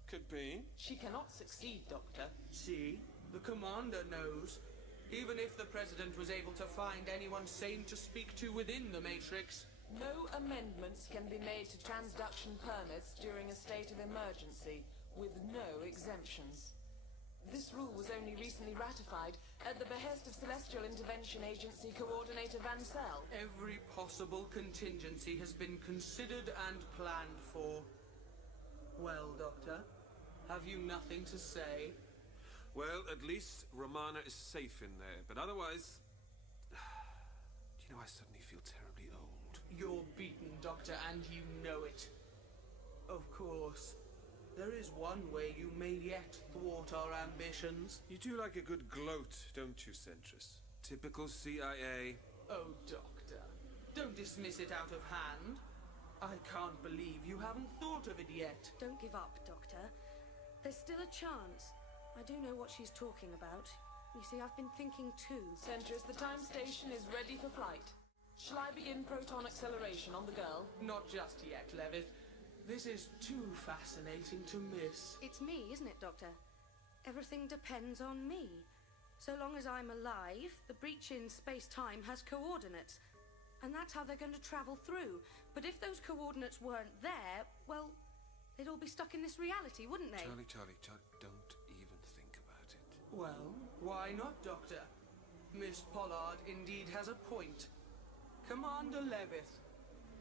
could be. She cannot succeed, Doctor. See? The Commander knows. Even if the President was able to find anyone sane to speak to within the Matrix. No amendments can be made to transduction permits during a state of emergency, with no exemptions. This rule was only recently ratified at the behest of Celestial Intervention Agency Coordinator Vancell. Every possible contingency has been considered and planned for. Well, Doctor, have you nothing to say? Well, at least Romana is safe in there, but otherwise... Do you know, I suddenly feel terribly old. You're beaten Doctor, and you know it. Of course, there is one way you may yet thwart our ambitions. You do like a good gloat, don't you, Centris? Typical CIA. Oh, Doctor, don't dismiss it out of hand. I can't believe you haven't thought of it yet. Don't give up, Doctor. There's still a chance. I do know what she's talking about. You see, I've been thinking too. Centris, the time station is ready for flight. Shall I begin proton acceleration on the girl? Not just yet, Levith. This is too fascinating to miss. It's me, isn't it, Doctor? Everything depends on me. So long as I'm alive, the breach in space-time has coordinates. And that's how they're going to travel through. But if those coordinates weren't there, well, they'd all be stuck in this reality, wouldn't they? Charlie, don't even think about it. Well, why not, Doctor? Miss Pollard indeed has a point. Commander Levith,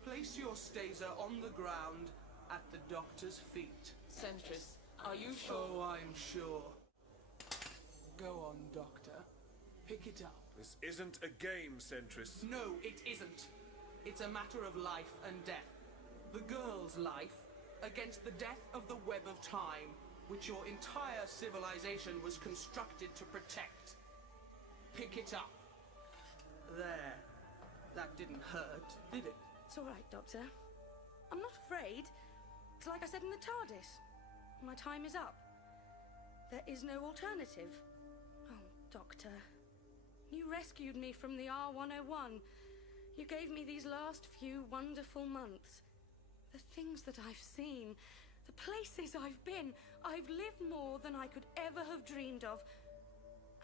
place your staser on the ground at the Doctor's feet. Centris, are you sure? Oh, I'm sure. Go on, Doctor. Pick it up. This isn't a game, Centris. No, it isn't. It's a matter of life and death. The girl's life against the death of the web of time, which your entire civilization was constructed to protect. Pick it up. There. That didn't hurt, did it? It's all right, Doctor. I'm not afraid. It's like I said in the TARDIS. My time is up. There is no alternative. Oh, Doctor. You rescued me from the R101. You gave me these last few wonderful months. The things that I've seen, the places I've been. I've lived more than I could ever have dreamed of.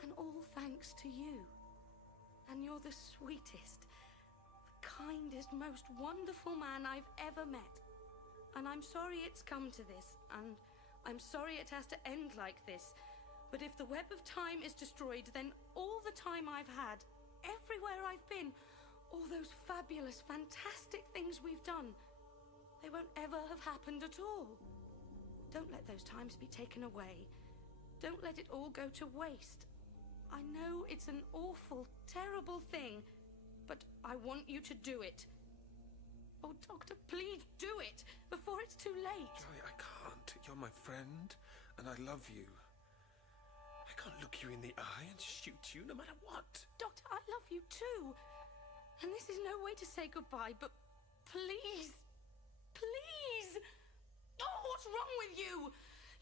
And all thanks to you. And you're the sweetest, the kindest, most wonderful man I've ever met. And I'm sorry it's come to this, and I'm sorry it has to end like this. But if the web of time is destroyed, then all the time I've had, everywhere I've been, all those fabulous, fantastic things we've done, they won't ever have happened at all. Don't let those times be taken away. Don't let it all go to waste. I know it's an awful, terrible thing, but I want you to do it. Oh, Doctor, please do it before it's too late. Charlie, I can't. You're my friend, and I love you. I can't look you in the eye and shoot you no matter what. Doctor, I love you too. And this is no way to say goodbye, but please, please. Oh, what's wrong with you?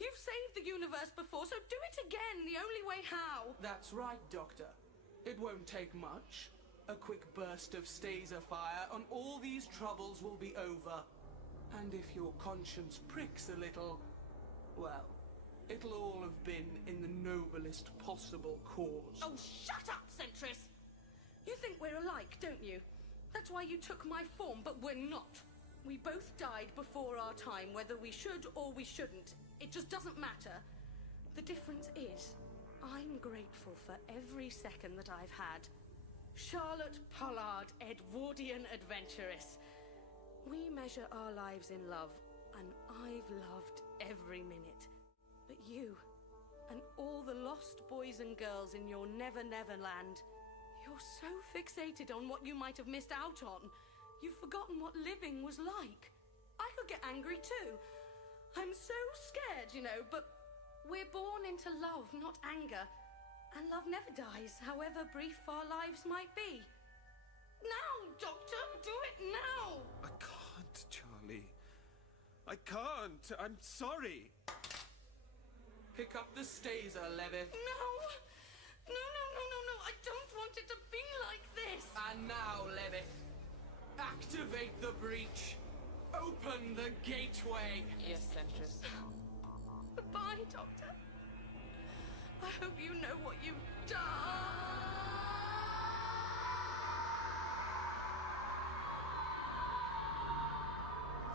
You've saved the universe before, so do it again, the only way how. That's right, Doctor. It won't take much. A quick burst of staser fire and all these troubles will be over. And if your conscience pricks a little, well, it'll all have been in the noblest possible cause. Oh, shut up, Centris! You think we're alike, don't you? That's why you took my form, but we're not. We both died before our time, whether we should or we shouldn't. It just doesn't matter. The difference is, I'm grateful for every second that I've had. Charlotte Pollard, Edwardian adventuress. We measure our lives in love, and I've loved every minute. But you, and all the lost boys and girls in your Never Never Land, you're so fixated on what you might have missed out on. You've forgotten what living was like. I could get angry too. I'm so scared, you know, but we're born into love, not anger. And love never dies, however brief our lives might be. Now, Doctor, do it now! I can't, Charlie. I can't. I'm sorry. Pick up the staser, Levith. No! No, I don't want it to be like this! And now, Levith, activate the breach. Open the gateway. Yes, Centris. Goodbye, Doctor. I hope you know what you've done.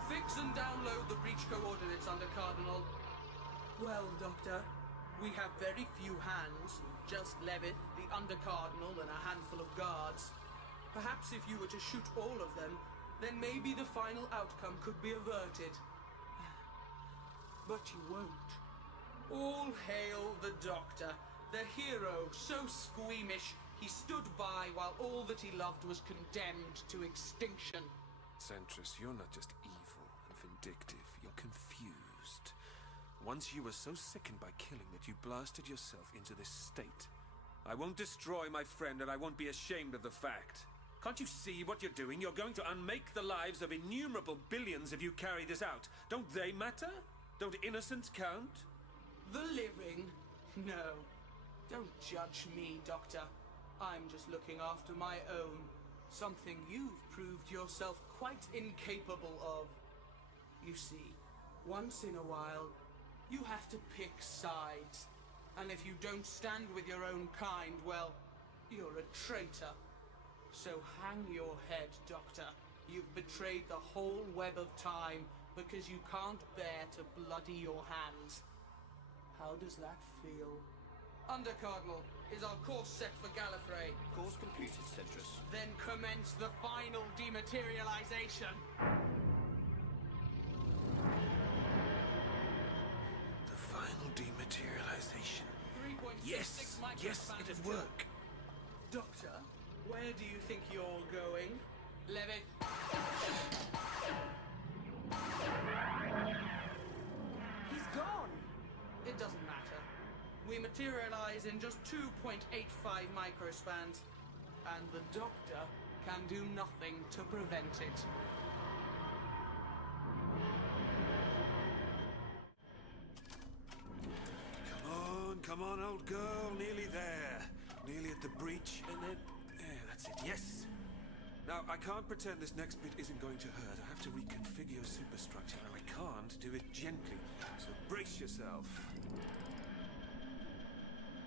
Fix and download the breach coordinates under Cardinal. Well, Doctor, we have very few hands. Just Levith, the Under-Cardinal, and a handful of guards. Perhaps if you were to shoot all of them, then maybe the final outcome could be averted. But you won't. All hail the Doctor, the hero so squeamish he stood by while all that he loved was condemned to extinction. Centris, you're not just evil and vindictive, you're confused. Once you were so sickened by killing that you blasted yourself into this state. I won't destroy my friend, and I won't be ashamed of the fact. Can't you see what you're doing? You're going to unmake the lives of innumerable billions if you carry this out. Don't they matter? Don't innocents count? The living? No. Don't judge me, Doctor. I'm just looking after my own. Something you've proved yourself quite incapable of. You see, once in a while, you have to pick sides. And if you don't stand with your own kind, well, you're a traitor. So hang your head, Doctor. You've betrayed the whole web of time because you can't bear to bloody your hands. How does that feel? Under Cardinal, is our course set for Gallifrey? Course computed, Centris. Then commence the final dematerialization. The final dematerialization. Yes, yes, it'd work. Doctor, where do you think you're going? Levitt. He's gone. It doesn't matter. We materialize in just 2.85 microspans, and the Doctor can do nothing to prevent it. Come on, old girl. Nearly there. Nearly at the breach, and then... There, that's it. Yes! Now, I can't pretend this next bit isn't going to hurt. I have to reconfigure your superstructure, and I can't do it gently. So brace yourself.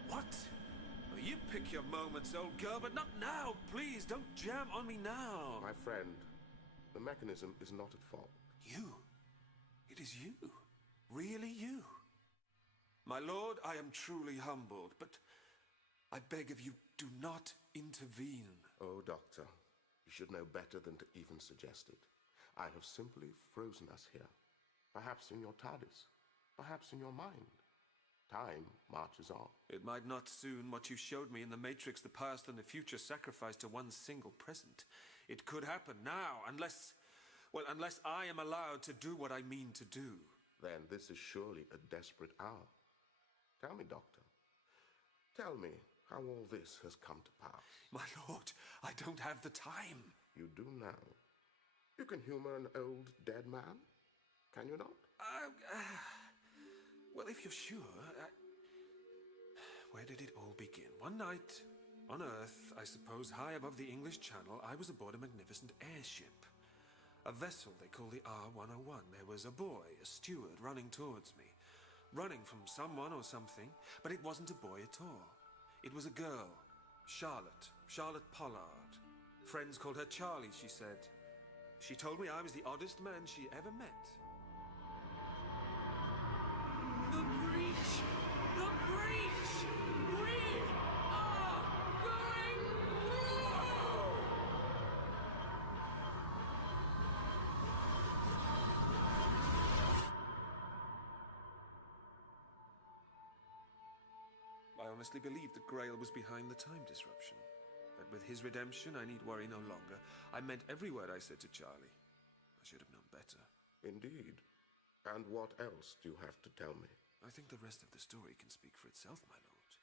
What? Well, you pick your moments, old girl, but not now. Please, don't jam on me now. My friend, the mechanism is not at fault. You? It is you. Really you. My lord, I am truly humbled, but I beg of you, do not intervene. Oh, Doctor, you should know better than to even suggest it. I have simply frozen us here. Perhaps in your TARDIS, perhaps in your mind. Time marches on. It might not soon. What you showed me in the Matrix, the past and the future sacrificed to one single present. It could happen now, unless I am allowed to do what I mean to do. Then this is surely a desperate hour. Tell me, Doctor. Tell me how all this has come to pass. My lord, I don't have the time. You do now. You can humor an old dead man, can you not? Well, if you're sure... Where did it all begin? One night, on Earth, I suppose, high above the English Channel, I was aboard a magnificent airship. A vessel they call the R-101. There was a boy, a steward, running towards me. Running from someone or something, but it wasn't a boy at all. It was a girl, Charlotte Pollard. Friends called her Charlie, she said. She told me I was the oddest man she ever met. The breach! The breach! We are going through! I honestly believed that Grail was behind the time disruption. That with his redemption, I need worry no longer. I meant every word I said to Charlie. I should have known better. Indeed. And what else do you have to tell me? I think the rest of the story can speak for itself, my lord.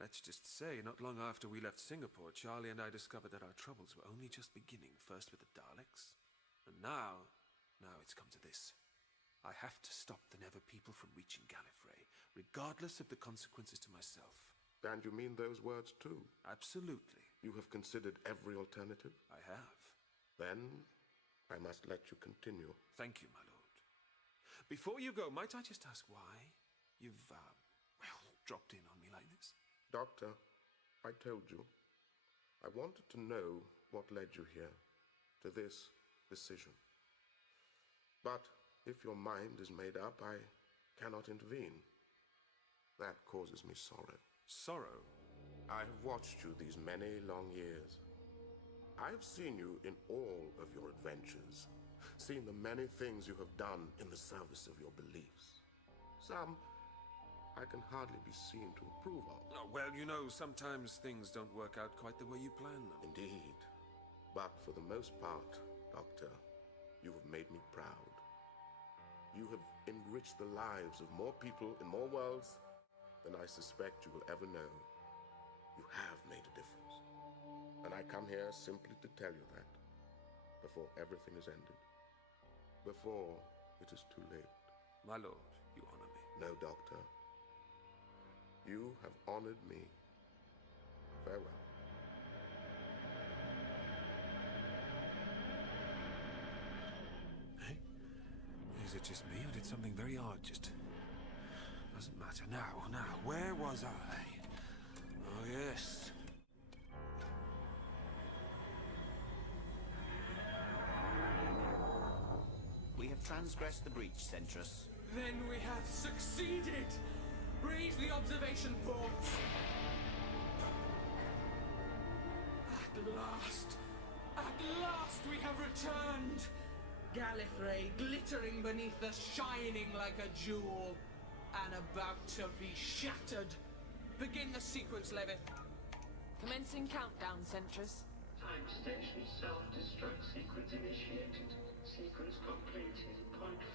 Let's just say, not long after we left Singapore, Charlie and I discovered that our troubles were only just beginning, first with the Daleks. And now it's come to this. I have to stop the Never people from reaching Gallifrey, regardless of the consequences to myself. And you mean those words too? Absolutely. You have considered every alternative? I have. Then I must let you continue. Thank you, my lord. Before you go, might I just ask why you've, dropped in on me like this? Doctor, I told you. I wanted to know what led you here, to this decision. But if your mind is made up, I cannot intervene. That causes me sorrow. Sorrow? I have watched you these many long years. I have seen you in all of your adventures, seen the many things you have done in the service of your beliefs. Some I can hardly be seen to approve of. Oh, well, you know, sometimes things don't work out quite the way you plan them. Indeed. But for the most part, Doctor, you have made me proud. You have enriched the lives of more people in more worlds than I suspect you will ever know. You have made a difference. And I come here simply to tell you that, before everything is ended. Before it is too late. My lord, you honor me. No, Doctor. You have honored me. Farewell. Hey? Is it just me, or did something very odd just... Doesn't matter. Now, where was I? Oh, yes. We have transgressed the breach, Centrus. Then we have succeeded! Raise the observation ports! At last we have returned! Gallifrey glittering beneath us, shining like a jewel, and about to be shattered. Begin the sequence, Levith. Commencing countdown, Centrus. Time station self-destruct sequence initiated. Sequence completed.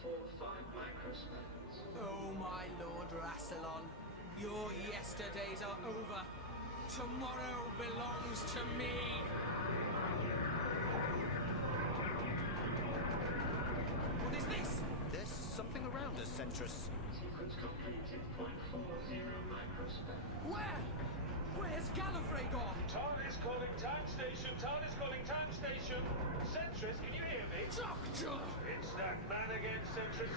0.45 microseconds. Oh, my Lord Rassilon. Your yesterdays are over. Tomorrow belongs to me. What is this? There's something around us, Centrus. Sequence completed. 0.40 microseconds. Where? Where's Gallifrey gone? TARDIS calling time station. TARDIS calling time station. Centrus, can you hear me? Doctor! It's that man again, Centrus.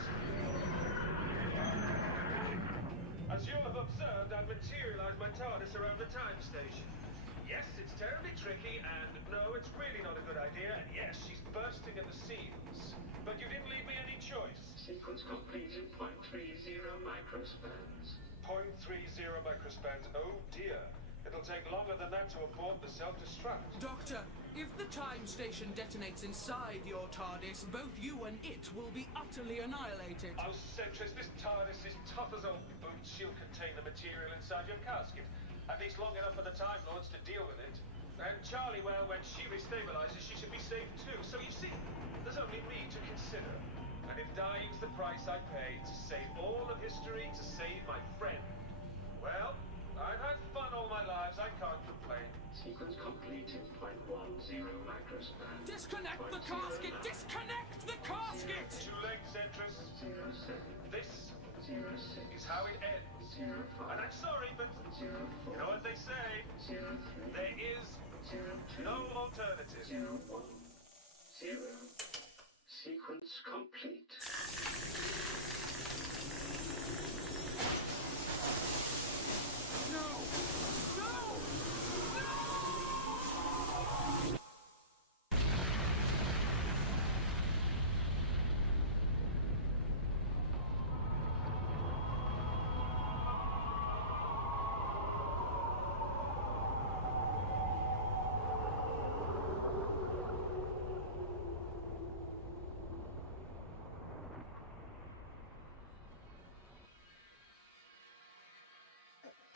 As you have observed, I've materialized my TARDIS around the time station. Yes, it's terribly tricky, and no, it's really not a good idea, and yes, she's bursting at the seams. But you didn't leave me any choice. Sequence completed. 0.30 microseconds. 0.30 microspans. Oh dear. It'll take longer than that to abort the self-destruct. Doctor, if the time station detonates inside your TARDIS, both you and it will be utterly annihilated. Oh, Centrus, this TARDIS is tough as old boots. She'll contain the material inside your casket. At least long enough for the Time Lords to deal with it. And Charlie, well, when she restabilizes, she should be saved too. So you see, there's only me to consider. And if dying's the price I pay to save all of history, to save my friend, well, I've had fun all my lives, I can't complain. Sequence completed. 0.10 microseconds. Disconnect the casket! Disconnect the casket! Too late, Centrus. 07. This 06. is how it ends. 05. And I'm sorry, but 04. you know what they say? 03. There is 02. no alternative. 01. 0. Sequence complete. No! No!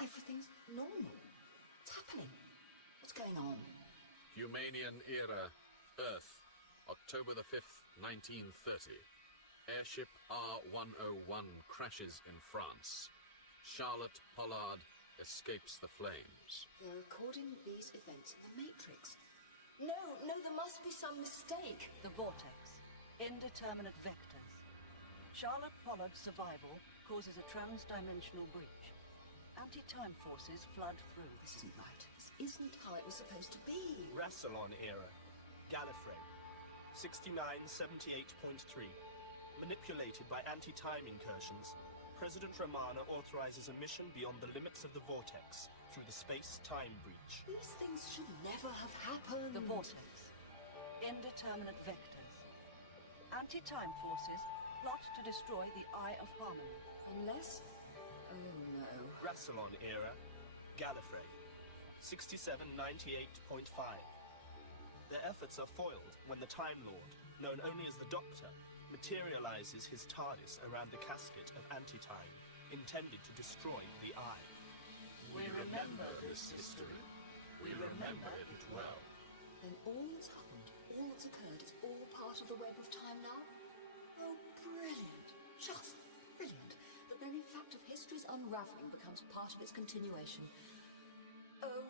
Everything's normal. What's happening? What's going on? Humanian era, Earth, October the 5th, 1930. Airship R-101 crashes in France. Charlotte Pollard escapes the flames. They're recording these events in the Matrix. No, there must be some mistake. The vortex. Indeterminate vectors. Charlotte Pollard's survival causes a trans-dimensional breach. Anti-time forces flood through. This isn't right. This isn't how it was supposed to be. Rassilon era. Gallifrey. 6978.3. Manipulated by anti-time incursions, President Romana authorizes a mission beyond the limits of the vortex through the space-time breach. These things should never have happened. The vortex. Indeterminate vectors. Anti-time forces plot to destroy the Eye of Harmony. Unless... Oh no. Rassilon era. Gallifrey. 6798.5. Their efforts are foiled when the Time Lord, known only as the Doctor, materializes his TARDIS around the casket of anti-time, intended to destroy the Eye. We remember this history. We remember it well. Then all that's happened, all that's occurred, is all part of the web of time now? Oh, brilliant. Just brilliant. The very fact of history's unraveling becomes part of its continuation. Oh,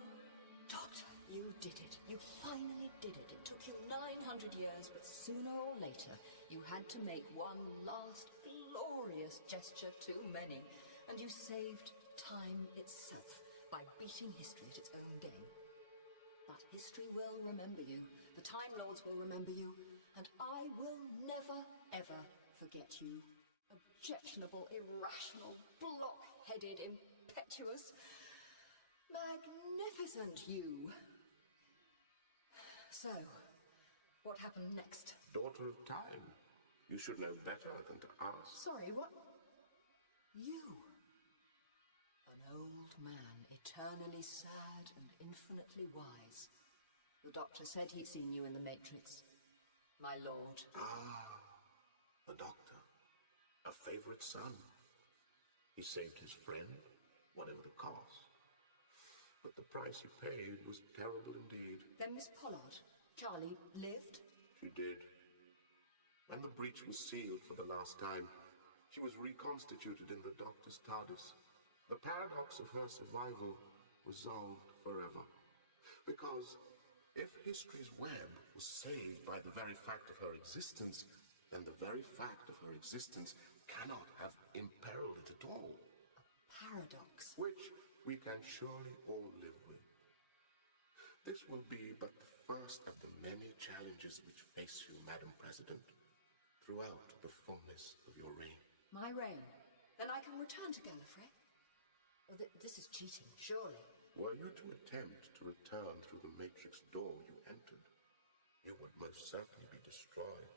Doctor, you did it. You finally did it. It took you 900 years, but sooner or later, you had to make one last glorious gesture too many. And you saved time itself by beating history at its own game. But history will remember you. The Time Lords will remember you. And I will never, ever forget you. Objectionable, irrational, block-headed, impetuous, magnificent you. So, what happened next? Daughter of Time. You should know better than to ask. Sorry, what? You. An old man, eternally sad and infinitely wise. The Doctor said he'd seen you in the Matrix. My lord. Ah, the Doctor. A favorite son. He saved his friend, whatever the cost. But the price he paid was terrible indeed. Then Miss Pollard, Charlie, lived? She did. When the breach was sealed for the last time, she was reconstituted in the Doctor's TARDIS. The paradox of her survival resolved forever. Because if history's web was saved by the very fact of her existence, then the very fact of her existence cannot have imperiled it at all. A paradox. Which we can surely all live with. This will be but the first of the many challenges which face you, Madam President, throughout the fullness of your reign. My reign? Then I can return to Gallifrey? Oh, this is cheating, surely. Were you to attempt to return through the Matrix door you entered, you would most certainly be destroyed.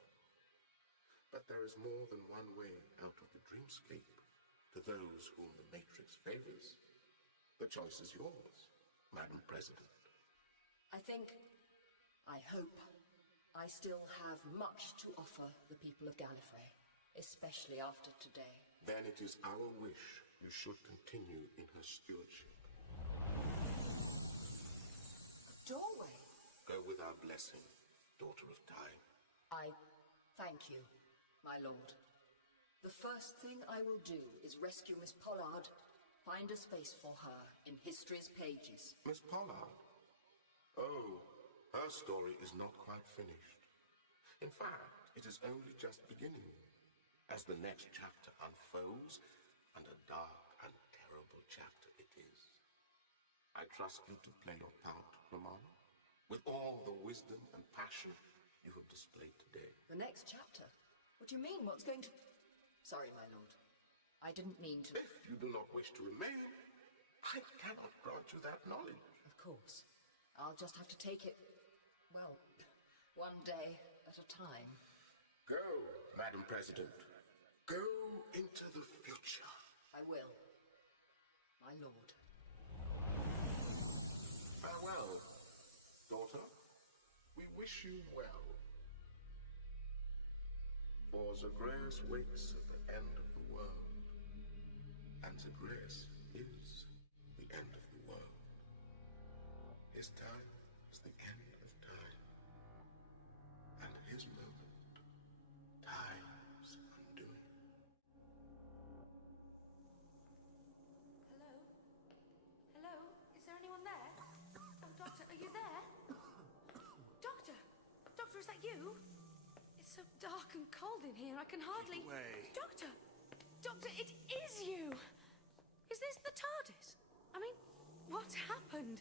But there is more than one way out of the dreamscape to those whom the Matrix favors. The choice is yours, Madam President. I hope, I still have much to offer the people of Gallifrey, especially after today. Then it is our wish you should continue in her stewardship. A doorway? Go with our blessing, Daughter of Time. I thank you, my lord. The first thing I will do is rescue Miss Pollard, find a space for her in history's pages. Miss Pollard? Oh, her story is not quite finished. In fact, it is only just beginning. As the next chapter unfolds, and a dark and terrible chapter it is. I trust you to play your part, Romana, with all the wisdom and passion you have displayed today. The next chapter? What do you mean? What's going to... Sorry, my lord. I didn't mean to... If you do not wish to remain, I cannot grant you that knowledge. Of course. I'll just have to take it, well, one day at a time. Go, Madam President. Go into the future. I will, my lord. Farewell, daughter. We wish you well. For Zagreus waits at the end of the world, and Zagreus is the end of the world. His time is the end of time, and his moment, time's undoing. Hello? Hello? Is there anyone there? Oh, Doctor, are you there? Doctor! Doctor, is that you? It's so dark and cold in here, I can hardly... Keep away. Doctor! Doctor, it is you! Is this the TARDIS? I mean, what's happened?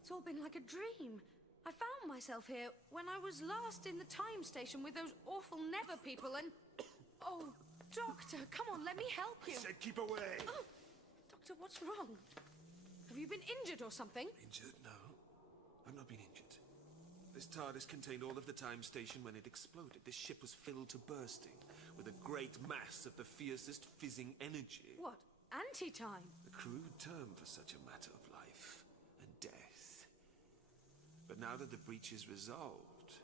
It's all been like a dream. I found myself here when I was last in the time station with those awful Never people and... Oh, Doctor, come on, let me help you. I said keep away! Oh, Doctor, what's wrong? Have you been injured or something? Injured? No. I've not been injured. This TARDIS contained all of the time station when it exploded. This ship was filled to bursting with a great mass of the fiercest fizzing energy. What? Anti-time? A crude term for such a matter of life and death. But now that the breach is resolved,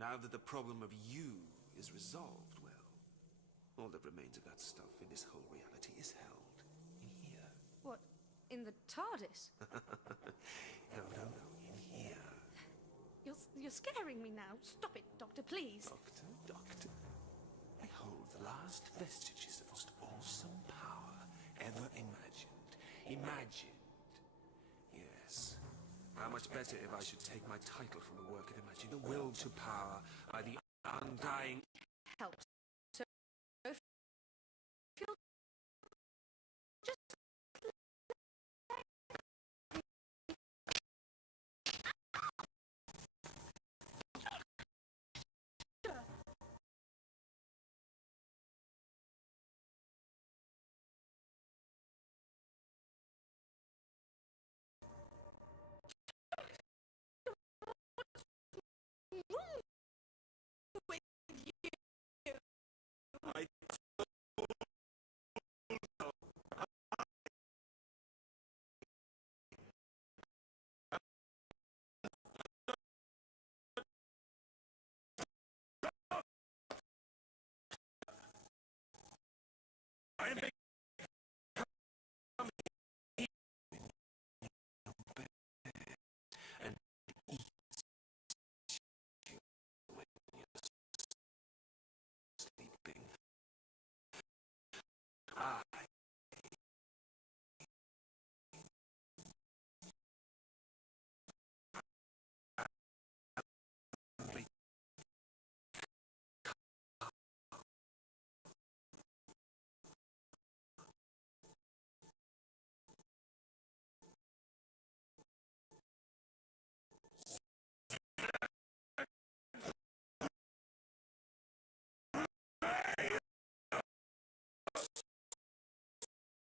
now that the problem of you is resolved, well, all that remains of that stuff in this whole reality is held in here. What? In the TARDIS? No, in here. You're scaring me now. Stop it, Doctor, please. Doctor. I hold the last vestiges of most awesome power ever imagined. Yes. How much better if I should take my title from the work of imagining the will to power by the undying